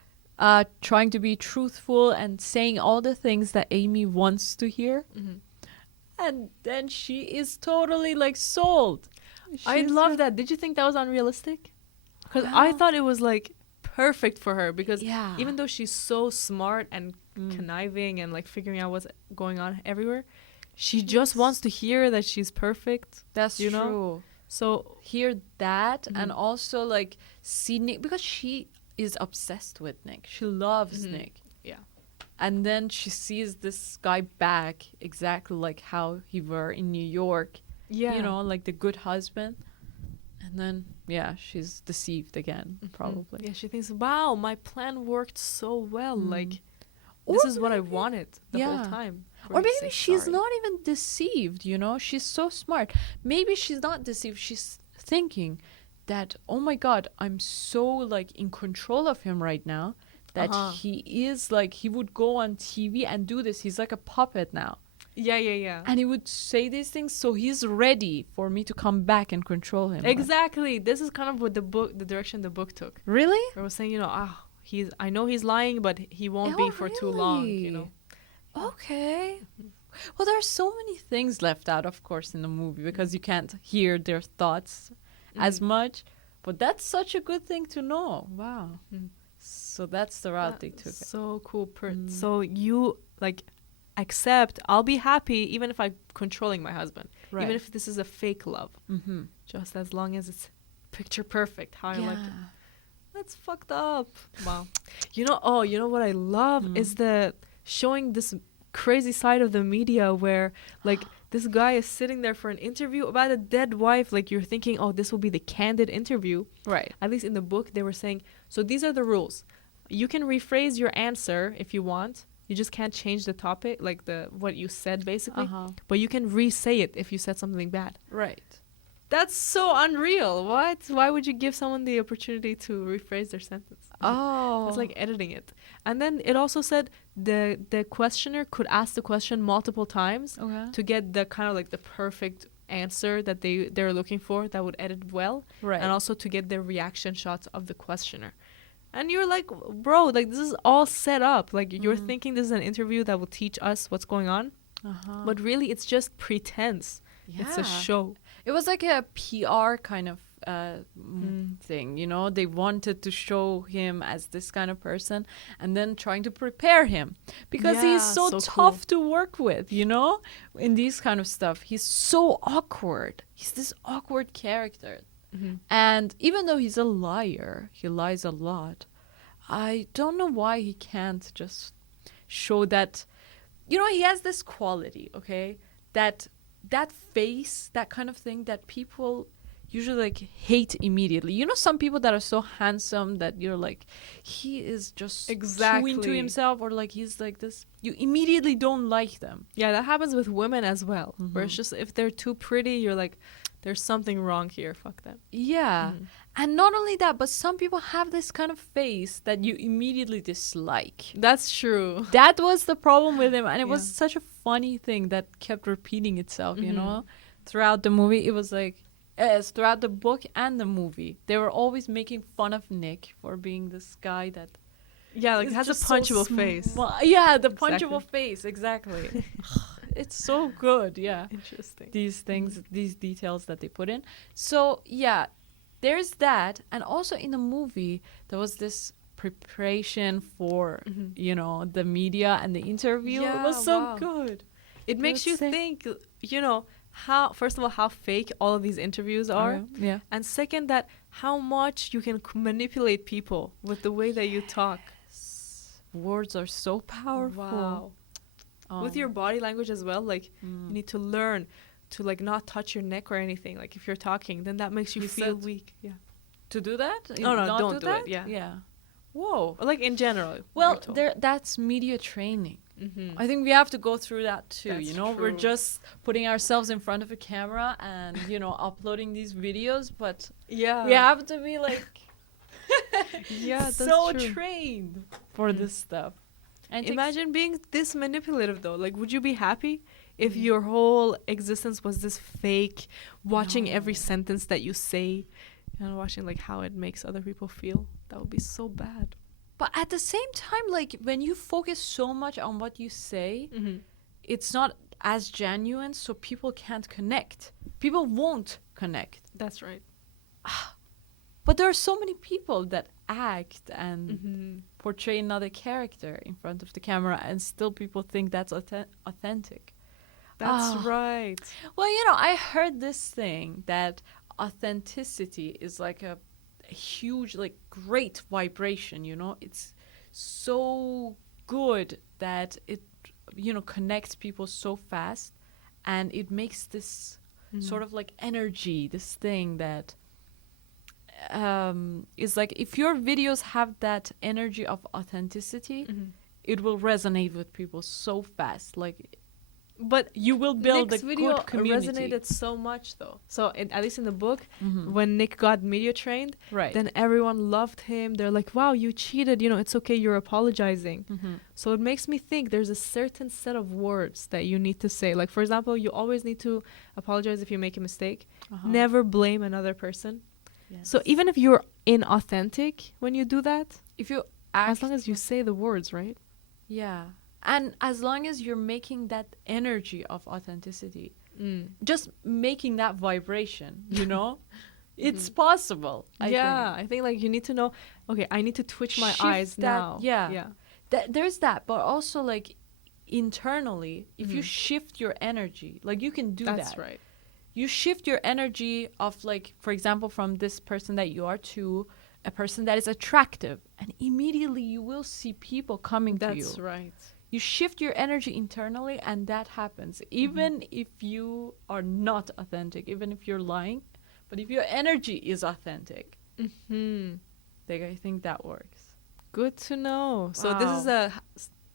trying to be truthful and saying all the things that Amy wants to hear. And then she is totally like sold. I love that. Did you think that was unrealistic? Because I thought it was like perfect for her, because even though she's so smart and conniving and like figuring out what's going on everywhere, she just wants to hear that she's perfect. That's you true. know? So hear that and also like see Nick, because she is obsessed with Nick. She loves Nick. Yeah. And then she sees this guy back exactly like how he were in New York. Yeah. You know, like the good husband. And then, yeah, she's deceived again, probably. Yeah, she thinks, wow, my plan worked so well. Like, this is what I wanted the whole time. Or maybe she's not even deceived, you know? She's so smart. Maybe she's not deceived. She's thinking that, oh my God, I'm so, like, in control of him right now that he is, like, he would go on TV and do this. He's like a puppet now. Yeah. And he would say these things, so he's ready for me to come back and control him. Exactly. Like. This is kind of what the direction the book took. Really? I was saying, you know, I know he's lying, but he won't be for too long, you know. Okay. Well, there are so many things left out, of course, in the movie because you can't hear their thoughts as much. But that's such a good thing to know. Wow. So that's the route they took. So cool. So you, like, accept, I'll be happy even if I'm controlling my husband. Right. Even if this is a fake love. Just as long as it's picture perfect, how I like it. That's fucked up. Wow. You know what I love is the showing this crazy side of the media where like this guy is sitting there for an interview about a dead wife. Like you're thinking, oh, this will be the candid interview. Right. At least in the book, they were saying, so these are the rules. You can rephrase your answer if you want. You just can't change the topic, like what you said basically. But you can re-say it if you said something bad. Right. That's so unreal. What? Why would you give someone the opportunity to rephrase their sentence? Oh. It's like editing it. And then it also said the questioner could ask the question multiple times Okay. to get the kind of like the perfect answer that they're looking for that would edit well, Right. and also to get the reaction shots of the questioner. And you're like, bro, like this is all set up. Like you're thinking this is an interview that will teach us what's going on, but really it's just pretense. Yeah. It's a show. It was like a PR kind of thing, you know. They wanted to show him as this kind of person, and then trying to prepare him because he's Yeah, so so tough cool. to work with, you know, in these kind of stuff. He's so awkward. He's this awkward character. And even though he's a liar, he lies a lot. I don't know why he can't just show that, you know, he has this quality, okay, that face, that kind of thing that people usually like hate immediately. You know, some people that are so handsome that you're like, he is just too into Exactly. himself, or like he's like this, you immediately don't like them. Yeah, that happens with women as well. Where it's just if they're too pretty, you're like, there's something wrong here. Fuck them. Yeah. And not only that, but some people have this kind of face that you immediately dislike. That's true. That was the problem with him, and it was Yeah. such a funny thing that kept repeating itself, you know, throughout the movie. It was like, throughout the book and the movie, they were always making fun of Nick for being this guy that Yeah, like is it has a just so punchable face. Yeah, the punchable face, exactly. It's so good, yeah. Interesting. These things, these details that they put in. So yeah, there's that, and also in the movie there was this preparation for you know, the media and the interview. It was Yeah, so wow. good. It makes you Let's say- think, you know, how, first of all, how fake all of these interviews are. Yeah. And second, that how much you can manipulate people with the way that you talk. Words are so powerful. Wow. With your body language as well, like you need to learn to like not touch your neck or anything. Like if you're talking, then that makes you He feel said- weak. Yeah. to do that? No, no, Not don't do it, that? yeah. Yeah. Whoa. Or like in general. Well, that's media training. I think we have to go through that too. That's you know, we're true. just putting ourselves in front of a camera and, you know, uploading these videos, but Yeah. we have to be like Yeah, that's so true. trained for this stuff. And it takes- Imagine being this manipulative though. Like, would you be happy if your whole existence was this fake, watching every sentence that you say and watching like how it makes other people feel? That would be so bad. but at the same time, like when you focus so much on what you say, it's not as genuine, so people can't connect. People won't connect. That's right. But there are so many people that act and portray another character in front of the camera, and still people think that's authentic. That's right. Well, you know, I heard this thing that authenticity is like a huge, like, great vibration, you know? It's so good that it, you know, connects people so fast, and it makes this sort of like energy, this thing that is like, if your videos have that energy of authenticity, it will resonate with people so fast. Like, But you will build Nick's a video good community. resonated so much though. So at least in the book, when Nick got media trained, Right. then everyone loved him. They're like, wow, you cheated. You know, it's okay. You're apologizing. So it makes me think there's a certain set of words that you need to say. Like, for example, you always need to apologize if you make a mistake. Never blame another person. So even if you're inauthentic when you do that, if you as long as you say the words, right? Yeah. And as long as you're making that energy of authenticity, just making that vibration, you know, it's possible. I think. I think like you need to know, okay, I need to twitch my Shift eyes that- now. yeah. Yeah. There's that, but also like internally, if you shift your energy, like you can do that. That's right. You shift your energy of, like, for example, from this person that you are to a person that is attractive, and immediately you will see people coming to you. That's right. You shift your energy internally, and that happens even if you are not authentic, even if you're lying. But if your energy is authentic, like, I think that works. Good to know. So this is a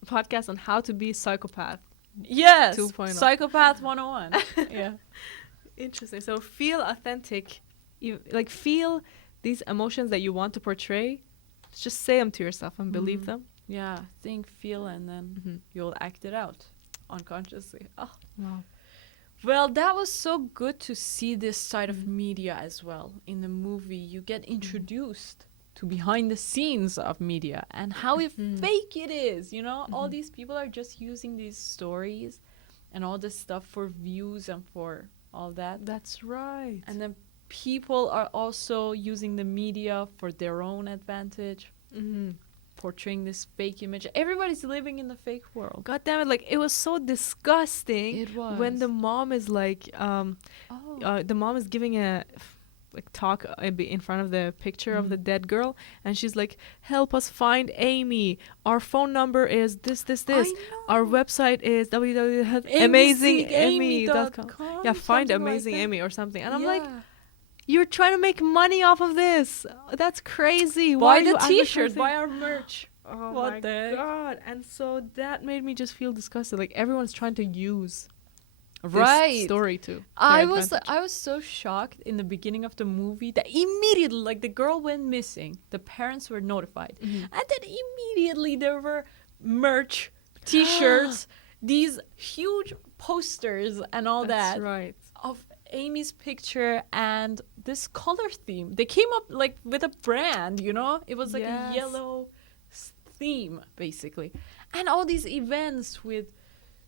podcast on how to be psychopath. Yes, 2.0. Psychopath 101. Yeah. Interesting. So feel authentic. Like feel these emotions that you want to portray. Just say them to yourself and believe them. Yeah, think, feel, and then you'll act it out unconsciously. Oh. Wow. Well, that was so good to see this side of media as well. In the movie, you get introduced to behind the scenes of media and how fake it is. You know, all these people are just using these stories and all this stuff for views and for all that. That's right. And then people are also using the media for their own advantage, portraying this fake image. Everybody's living in the fake world. God damn it! Like, it was so disgusting. It was. When the mom is like, the mom is giving a talk in front of the picture of the dead girl, and she's like, "Help us find Amy. Our phone number is this. Our website is www.amazingamy.com. Yeah, find Amazing Amy or something." And I'm like, you're trying to make money off of this. That's crazy. Buy the t-shirts, buy our merch. Oh my God. And so that made me just feel disgusted. Like, everyone's trying to use this story to I was so shocked in the beginning of the movie that immediately, like, the girl went missing, the parents were notified, and then immediately there were merch, t-shirts, these huge posters and all That's right. of Amy's picture and this color theme. They came up like with a brand, you know? It was like a yellow theme, basically. And all these events with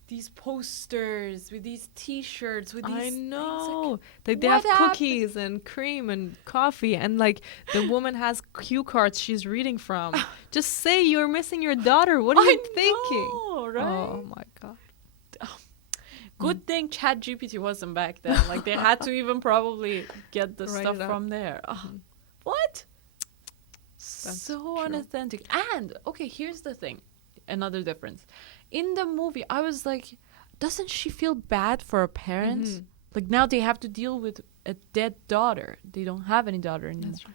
these posters, with these t-shirts, with these I know. things. Like they have cookies and cream and coffee, and like the woman has cue cards she's reading from. Just say you're missing your daughter. What are you thinking? Know, right? Oh my God. Good thing ChatGPT wasn't back then. Like, they had to even probably get the stuff from there. What? That's so true. unauthentic. And, okay, here's the thing. Another difference. In the movie, I was like, doesn't she feel bad for her parents? Like, now they have to deal with a dead daughter. They don't have any daughter anymore. That's right.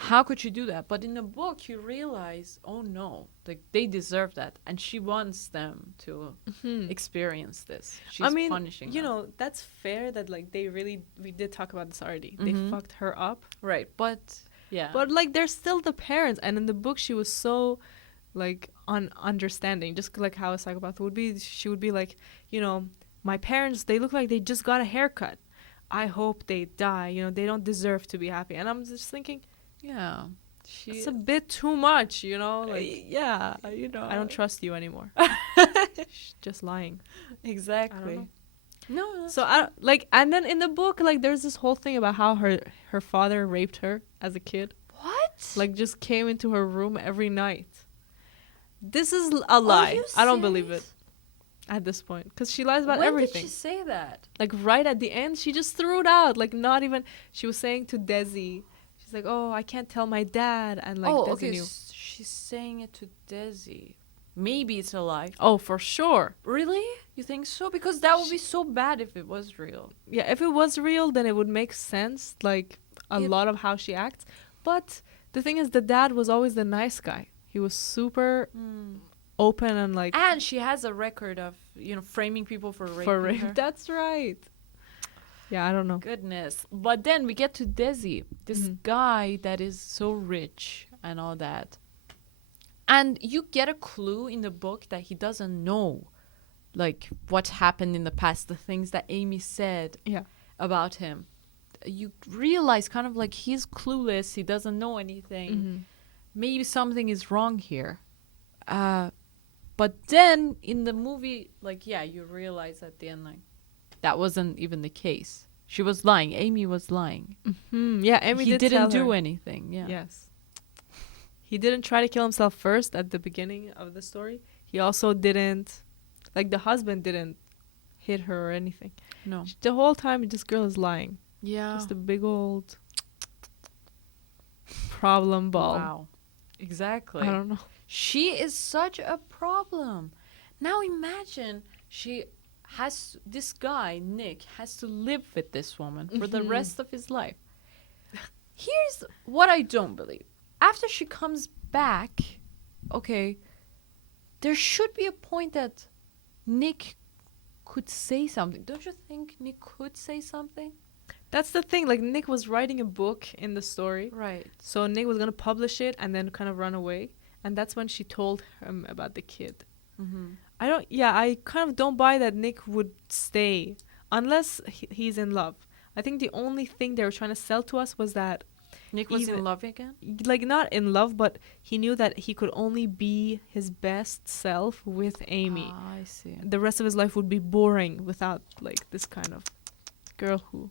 How could she do that? But in the book, you realize, oh no, like, they deserve that, and she wants them to experience this. She's punishing you them. know, that's fair that like we did talk about this already. They fucked her up, Right, but but like they're still the parents. And in the book, she was so like understanding, just like how a psychopath would be. She would be like, you know, my parents, they look like they just got a haircut. I hope they die. You know, they don't deserve to be happy. And I'm just thinking, yeah, it's a bit too much, you know? Like, you know, I don't trust you anymore. Just lying. Exactly. No. So and then in the book, like, there's this whole thing about how her father raped her as a kid. What? Like, just came into her room every night. This is a lie. I don't believe it at this point, because she lies about everything. When did she say that? Like, right at the end, she just threw it out. Like, not even. She was saying to Desi. She's like, "Oh, I can't tell my dad," and like, Desi knew. She's saying it to Desi. Maybe it's a lie. Oh, for sure. Really? You think so? Because that would be so bad if it was real. Yeah, if it was real, then it would make sense. Like, a lot of how she acts. But the thing is, the dad was always the nice guy. He was super open and like. And she has a record of, you know, framing people for raping her. That's right. Yeah, I don't know. Goodness. But then we get to Desi, this guy that is so rich and all that. And you get a clue in the book that he doesn't know, like, what happened in the past, the things that Amy said about him. You realize kind of like he's clueless, he doesn't know anything. Maybe something is wrong here. But then in the movie, like, you realize at the end, like, that wasn't even the case. She was lying. Amy was lying. Yeah, Amy didn't do anything. Yeah. Yes. He didn't try to kill himself first at the beginning of the story. He also didn't, like, the husband didn't hit her or anything. No. The whole time, this girl is lying. Yeah. Just a big old problem ball. Wow. Exactly. I don't know. She is such a problem. Now imagine this guy, Nick, has to live with this woman for the rest of his life. Here's what I don't believe. After she comes back, okay, there should be a point that Nick could say something. Don't you think Nick could say something? That's the thing. Like, Nick was writing a book in the story. Right. So Nick was going to publish it and then kind of run away. And that's when she told him about the kid. Mm-hmm. I kind of don't buy that Nick would stay unless he's in love. I think the only thing they were trying to sell to us was that Nick was in love again? like, not in love, but he knew that he could only be his best self with Amy. Ah, I see. The rest of his life would be boring without like this kind of girl who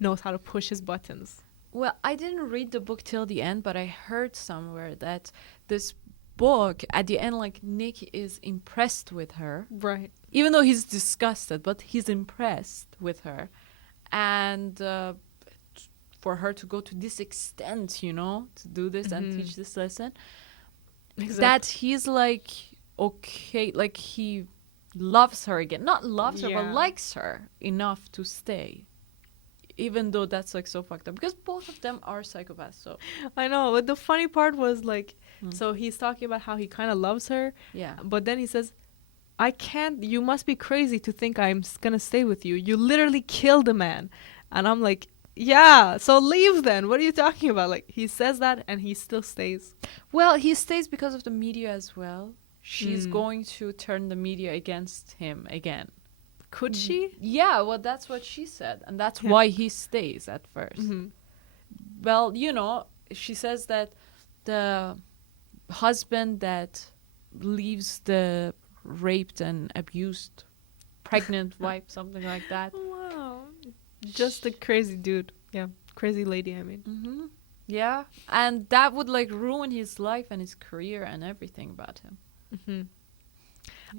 knows how to push his buttons. Well, I didn't read the book till the end, but I heard somewhere that this book, at the end, like, Nick is impressed with her. Right. Even though he's disgusted, but he's impressed with her. And for her to go to this extent, you know, to do this and teach this lesson, that he's like, okay, like, he loves her again. Not loves her, but likes her enough to stay. Even though that's like so fucked up, because both of them are psychopaths. So I know, but the funny part was like, so he's talking about how he kind of loves her, but then he says, I can't, you must be crazy to think I'm gonna stay with you. You literally killed a man. And I'm like, yeah, so leave then. What are you talking about? Like, he says that and he still stays. Well, he stays because of the media as well. She's going to turn the media against him again. Could she? Yeah, well, that's what she said. And that's why he stays at first. Well, you know, she says that the husband that leaves the raped and abused pregnant wife, something like that. Wow. Just a crazy dude. Yeah. Crazy lady, I mean. Yeah. And that would like ruin his life and his career and everything about him. Yeah.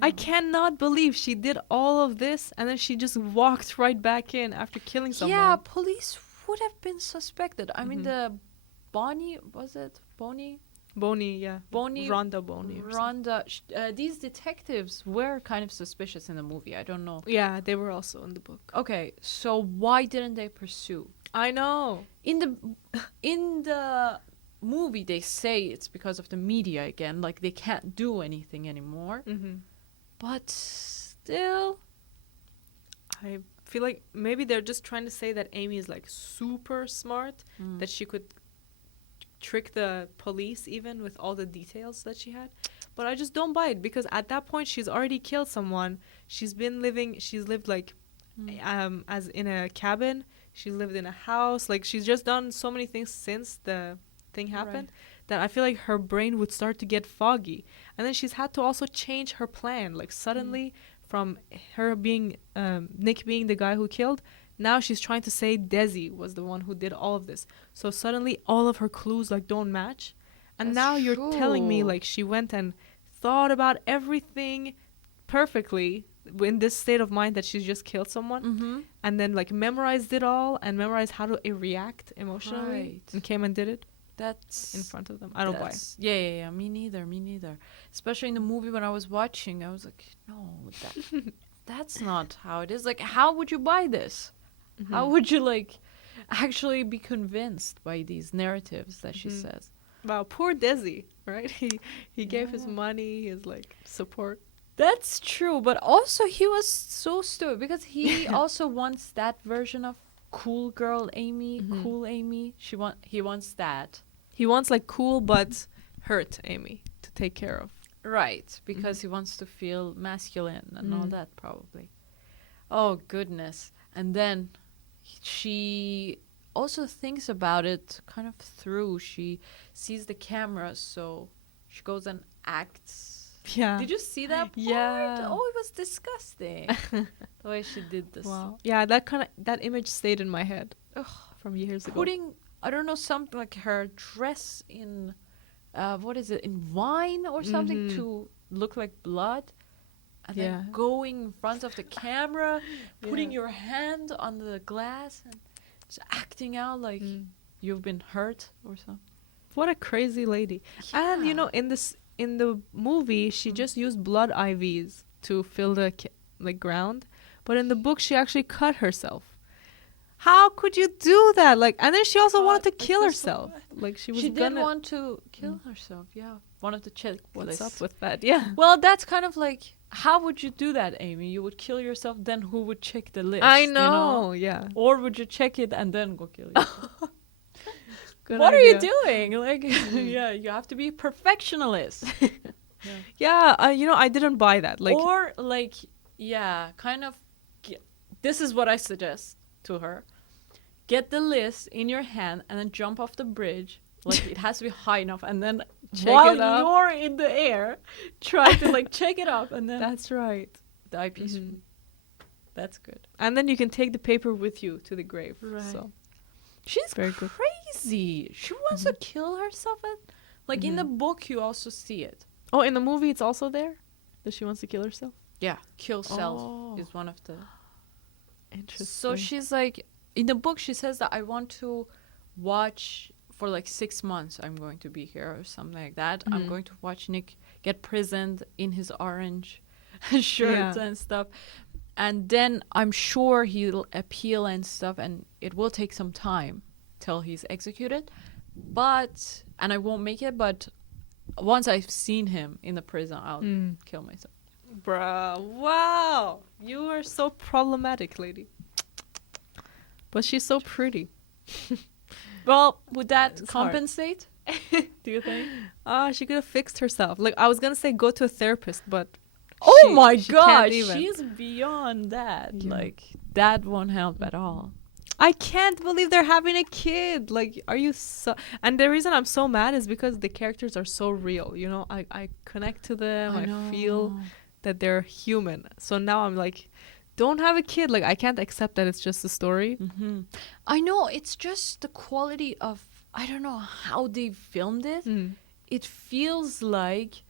I cannot believe she did all of this and then she just walked right back in after killing someone. Yeah, police would have been suspected. I mean, the Bonnie, was it? Bonnie? Bonnie, yeah. Bonnie. Rhonda Bonnie. Rhonda. These detectives were kind of suspicious in the movie. I don't know. Yeah, they were also in the book. Okay, so why didn't they pursue? I know. In the movie, they say it's because of the media again. Like, they can't do anything anymore. But still, I feel like maybe they're just trying to say that Amy is like super smart, that she could trick the police even with all the details that she had. But I just don't buy it, because at that point she's already killed someone. She's lived like as in a cabin. She's lived in a house. Like, she's just done so many things since the thing happened that I feel like her brain would start to get foggy. And then she's had to also change her plan. Like, suddenly from her being Nick being the guy who killed, now she's trying to say Desi was the one who did all of this. So suddenly all of her clues like don't match. And That's now you're true. telling me like she went and thought about everything perfectly in this state of mind that she's just killed someone, and then like memorized it all and memorized how to react emotionally, and came and did it. That's in front of them. I don't buy it. Yeah. Me neither. Especially in the movie when I was watching, I was like, no, that's not how it is. Like, how would you buy this? How would you like actually be convinced by these narratives that she says? Wow, poor Desi, right? He gave his money, his like support. That's true, but also he was so stupid because he also wants that version of cool girl Amy, cool Amy. He wants that. He wants like cool but hurt Amy to take care of. Right, because he wants to feel masculine and all that probably. Oh goodness. And then she also thinks about it kind of through. She sees the camera, so she goes and acts. Yeah. Did you see that part? Yeah. Oh, it was disgusting. The way she did this. Wow. Yeah, that image stayed in my head from years ago. Putting, I don't know, something like her dress in, what is it, in wine or something to look like blood. And then going in front of the camera, putting your hand on the glass and just acting out like you've been hurt or something. What a crazy lady. Yeah. And you know, in the movie, she just used blood IVs to fill the ground, but in the book, she actually cut herself. How could you do that? Like, and then she also wanted to kill herself. Like, she did want to kill herself. Yeah, wanted to check. What's up with that? Yeah. Well, that's kind of like how would you do that, Amy? You would kill yourself, then who would check the list? I you know. Yeah. Or would you check it and then go kill yourself? Good What idea. are you doing? Like, yeah, you have to be a perfectionist. Yeah. I didn't buy that. Like. Or like, yeah, kind of. This is what I suggest to her: get the list in your hand and then jump off the bridge. Like it has to be high enough, and then Check while it up. you're in the air, try to like check it up, and then That's right. die peacefully. That's good. And then you can take the paper with you to the grave. Right. So She's Very good. crazy. She wants to kill herself. Like in the book, you also see it. Oh, in the movie, it's also there that she wants to kill herself. Yeah, kill self Oh. is one of the. Interesting. So she's like, in the book, she says that I want to watch for like 6 months. I'm going to be here or something like that. I'm going to watch Nick get prisoned in his orange shirts and stuff. And then I'm sure he'll appeal and stuff, and it will take some time till he's executed. And I won't make it, but once I've seen him in the prison, I'll kill myself. Bruh, wow. You are so problematic, lady. But she's so pretty. Well, would that It's hard. compensate? Do you think? She could have fixed herself. Like, I was going to say go to a therapist, but Oh my she god, can't even. she's beyond that. Yeah. Like, that won't help at all. I can't believe they're having a kid. Like, are you so... And the reason I'm so mad is because the characters are so real. You know, I connect to them. I feel that they're human. So now I'm like, don't have a kid. Like, I can't accept that it's just a story. Mm-hmm. I know, it's just the quality of, I don't know how they filmed it. It feels like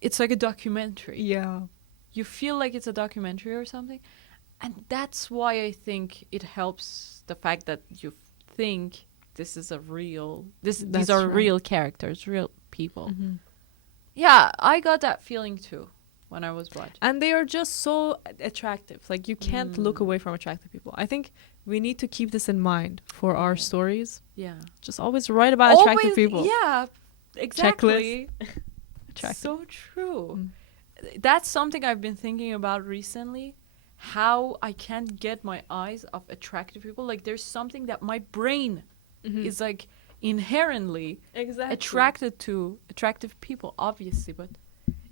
it's like a documentary. Yeah. You feel like it's a documentary or something. And that's why I think it helps the fact that you think this is a real, these are real characters, real people. Yeah, I got that feeling too when I was watching. And they are just so attractive. Like, you can't look away from attractive people. I think we need to keep this in mind for our stories. Yeah. Just always write about attractive people. Yeah, exactly. Attractive. So true. That's something I've been thinking about recently. How I can't get my eyes off attractive people. Like, there's something that my brain is like inherently attracted to attractive people, obviously, but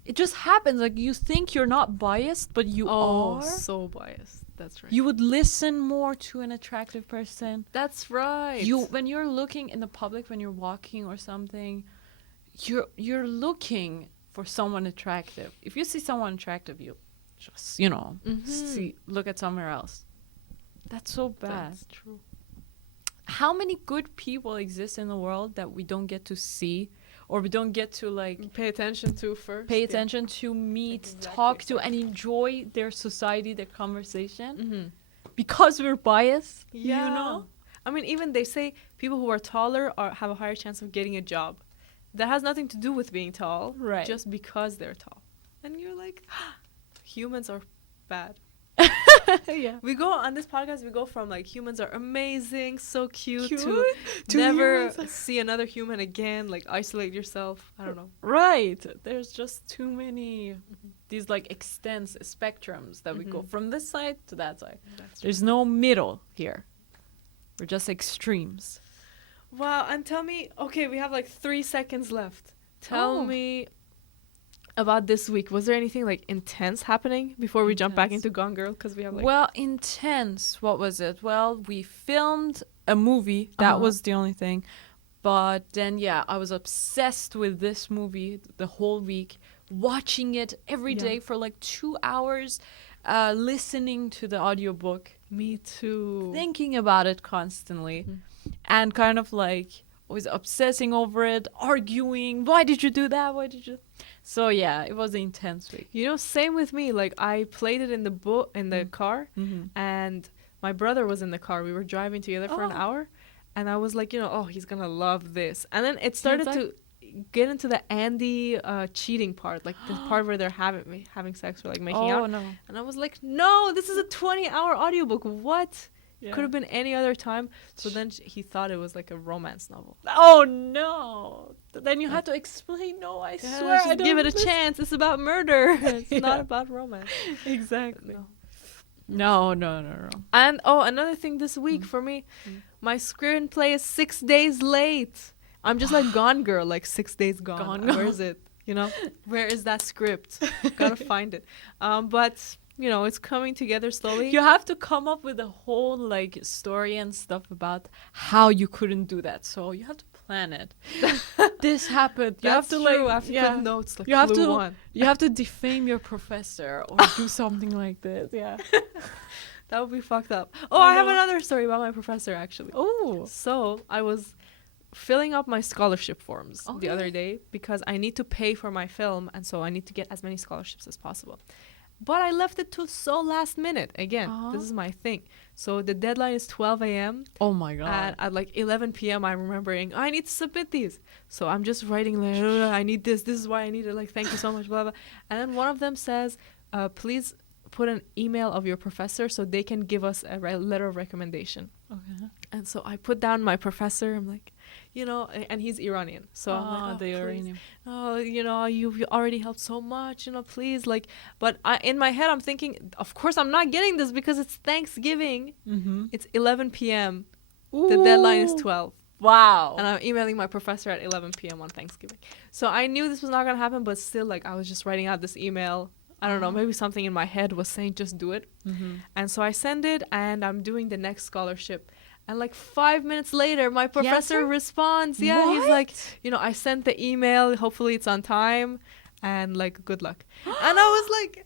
it just happens. Like, you think you're not biased, but you are. So biased. That's right. You would listen more to an attractive person. That's right. When you're looking in the public, when you're walking or something, you're looking for someone attractive. If you see someone attractive, you just, look at somewhere else. That's so bad. That's true. How many good people exist in the world that we don't get to see, or we don't get to like pay attention to first. Pay attention to, meet, talk to, and enjoy their society, their conversation, because we're biased. Yeah. You know. I mean, even they say people who are taller have a higher chance of getting a job. That has nothing to do with being tall, Right? Just because they're tall, and you're like, humans are bad. Yeah. We go on this podcast. We go from like humans are amazing, so cute, To never humans. see another human again. Like, isolate yourself. I don't know. Right. There's just too many these like extents spectrums that we go from this side to that side. There's no middle here. We're just extremes. Wow. And tell me, okay, we have like 3 seconds left. Tell me about this week. Was there anything like intense happening before we jump back into Gone Girl? Because we have like... Well, intense. What was it? Well, we filmed a movie. That was the only thing. But then, yeah, I was obsessed with this movie the whole week, watching it every day for like 2 hours, listening to the audiobook. Me too. Thinking about it constantly. And kind of like was obsessing over it, arguing. Why did you do that? Why did you... So yeah, it was an intense week. You know, same with me. Like, I played it in the car, and my brother was in the car. We were driving together for an hour, and I was like, he's gonna love this. And then it started to get into the Andy cheating part, like the part where they're having sex or like making out. No. And I was like, no, this is a 20-hour audiobook. What? Yeah. Could have been any other time. So then he thought it was like a romance novel. Oh no! Then you have to explain. No, I Yeah, swear, just I don't give it a chance. It's about murder. It's Yeah. not about romance. Exactly. No. No. And another thing this week for me, my screenplay is 6 days late. I'm just like Gone Girl, like 6 days gone. Where is it? You know, where is that script? Gotta find it. But you know, it's coming together slowly. You have to come up with a whole like story and stuff about how you couldn't do that. So you have to plan it. This happened. You have to true. like I have to put notes. Like you have clue to one. you have to defame your professor or do something like this. Yeah. That would be fucked up. Oh, I have another story about my professor actually. Oh. So I was filling up my scholarship forms the Okay. other day because I need to pay for my film, and so I need to get as many scholarships as possible. But I left it till so last minute. Again, this is my thing. So the deadline is 12 a.m. Oh my god. And at like 11 p.m. I'm remembering, I need to submit these. So I'm just writing like, I need this. This is why I need it. Like, thank you so much, blah, blah. And then one of them says, please put an email of your professor so they can give us a letter of recommendation. Okay. And so I put down my professor. I'm like, you know, and he's Iranian. So I'm like, the please. Iranian. Oh, you know, you've already helped so much, you know, please. Like, but in my head, I'm thinking, of course, I'm not getting this because it's Thanksgiving. Mm-hmm. It's 11 p.m. The deadline is 12. Wow. And I'm emailing my professor at 11 p.m. on Thanksgiving. So I knew this was not going to happen, but still, like, I was just writing out this email. I don't know, maybe something in my head was saying, just do it. Mm-hmm. And so I send it, and I'm doing the next scholarship. And like 5 minutes later, my professor responds. Yeah, he's like, you know, I sent the email. Hopefully it's on time. And like, good luck. And I was like,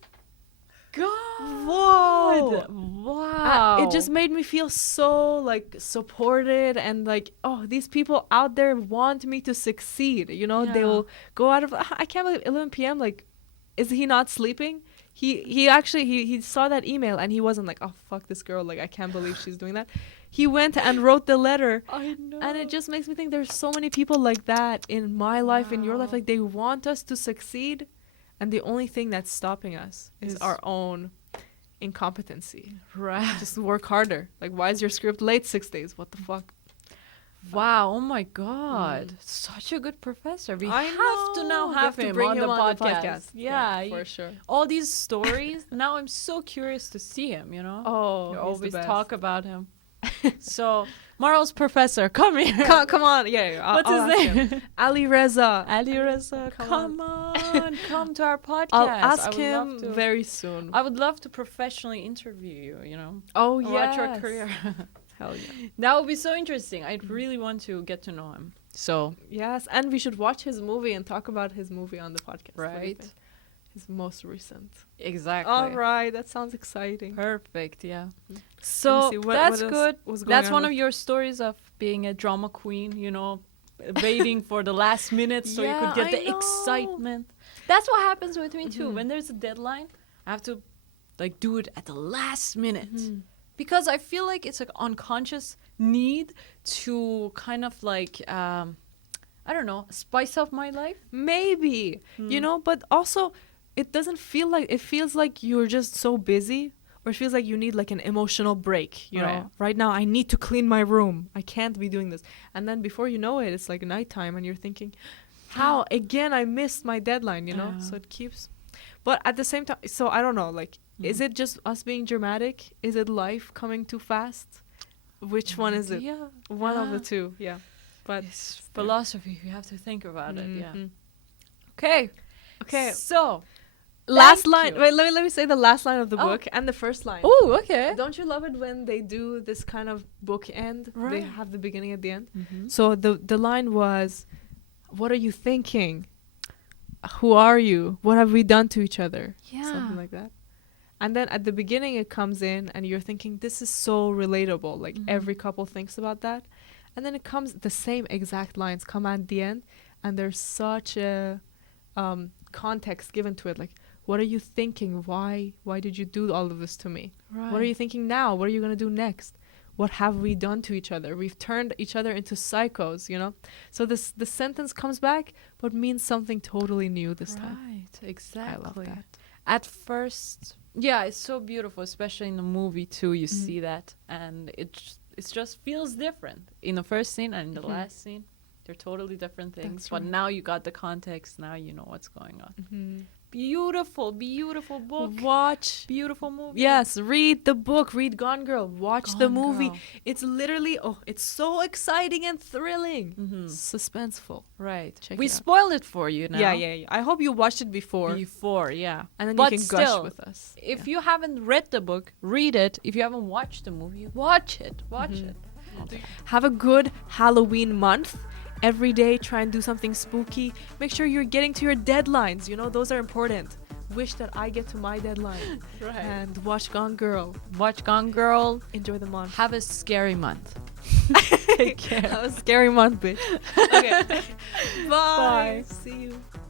God. whoa. Wow. It just made me feel so like supported, and like, oh, these people out there want me to succeed. You know, they will go out of, I can't believe 11 p.m. Like, is he not sleeping? He actually, he saw that email and he wasn't like, oh, fuck this girl. Like, I can't believe she's doing that. He went and wrote the letter. I know. And it just makes me think there's so many people like that in my life, in your life. Like, they want us to succeed. And the only thing that's stopping us is our own incompetency. Right. Just work harder. Like, why is your script late 6 days? What the fuck? Wow. Oh my God. Such a good professor. We I have to now We have to him bring on him the on podcast. Yeah. for sure. All these stories. Now I'm so curious to see him, you know? Oh, You he's always the best. talk about him. So, Maral's professor, come here. Come on. Yeah. What's I'll his ask name? him. Ali Reza. Ali Reza, come on. Come to our podcast. I'll I ask would him love to- very soon. I would love to professionally interview you, you know? Oh, And yeah. watch your career. Hell yeah. That would be so interesting. I'd really want to get to know him. So, Yes, and we should watch his movie and talk about his movie on the podcast. What do you Right. think? His most recent. exactly. All right, that sounds exciting. Perfect, yeah. Let me So, see, what that's else good. was going That's on one with- of your stories of being a drama queen, you know, waiting for the last minute so you Yeah, could get I the know. excitement. That's what happens with me too. Mhm. When there's a deadline, I have to like do it at the last minute. Mhm. Because I feel like it's like unconscious need to kind of like I don't know, spice up my life. Maybe, you know, but also it doesn't feel like, it feels like you're just so busy, or it feels like you need like an emotional break, you Right. know. Right now I need to clean my room. I can't be doing this. And then before you know it, it's like nighttime and you're thinking, how again I missed my deadline, you know? Yeah. So it keeps, but at the same time, so I don't know, like, is it just us being dramatic? Is it life coming too fast? Which one is it? Yeah. One of the two, yeah. But It's philosophy. You have to think about it. Yeah. Mhm. Okay. Okay. So, Last thank line. you. Wait, let me say the last line of the Oh. book and the first line. oh, okay. Don't you love it when they do this kind of book end? They Right. have the beginning at the end. Mm-hmm. So the line was, "What are you thinking? Who are you? What have we done to each other?" Yeah. Something like that. And then at the beginning it comes in and you're thinking, this is so relatable. Like every couple thinks about that. And then it comes, the same exact lines come at the end, and there's such a context given to it. Like, what are you thinking? Why did you do all of this to me? Right. What are you thinking now? What are you going to do next? What have we done to each other? We've turned each other into psychos, you know? So the sentence comes back, but means something totally new this time. Right. Exactly. I love that. At first, Yeah, it's so beautiful, especially in the movie too. You see that, and it just feels different in the first scene and in the last scene. They're totally different things, That's but right. now you got the context. Now you know what's going on. Beautiful, beautiful book. Watch. Beautiful movie. Yes, read the book. Read Gone Girl. Watch the Gone movie. Girl. It's literally, it's so exciting and thrilling. Suspenseful. Right. Check We it out. spoiled it for you now. Yeah. I hope you watched it before. Yeah. And then But you can gush still, with us. If you haven't read the book, read it. If you haven't watched the movie, watch it. Watch it. Have a good Halloween month. Every day, try and do something spooky. Make sure you're getting to your deadlines. You know, those are important. Wish that I get to my deadline. Right. And watch Gone Girl. Watch Gone Girl. Enjoy the month. Have a scary month. Take care. Have a scary month, bitch. Okay. Bye. Bye. See you.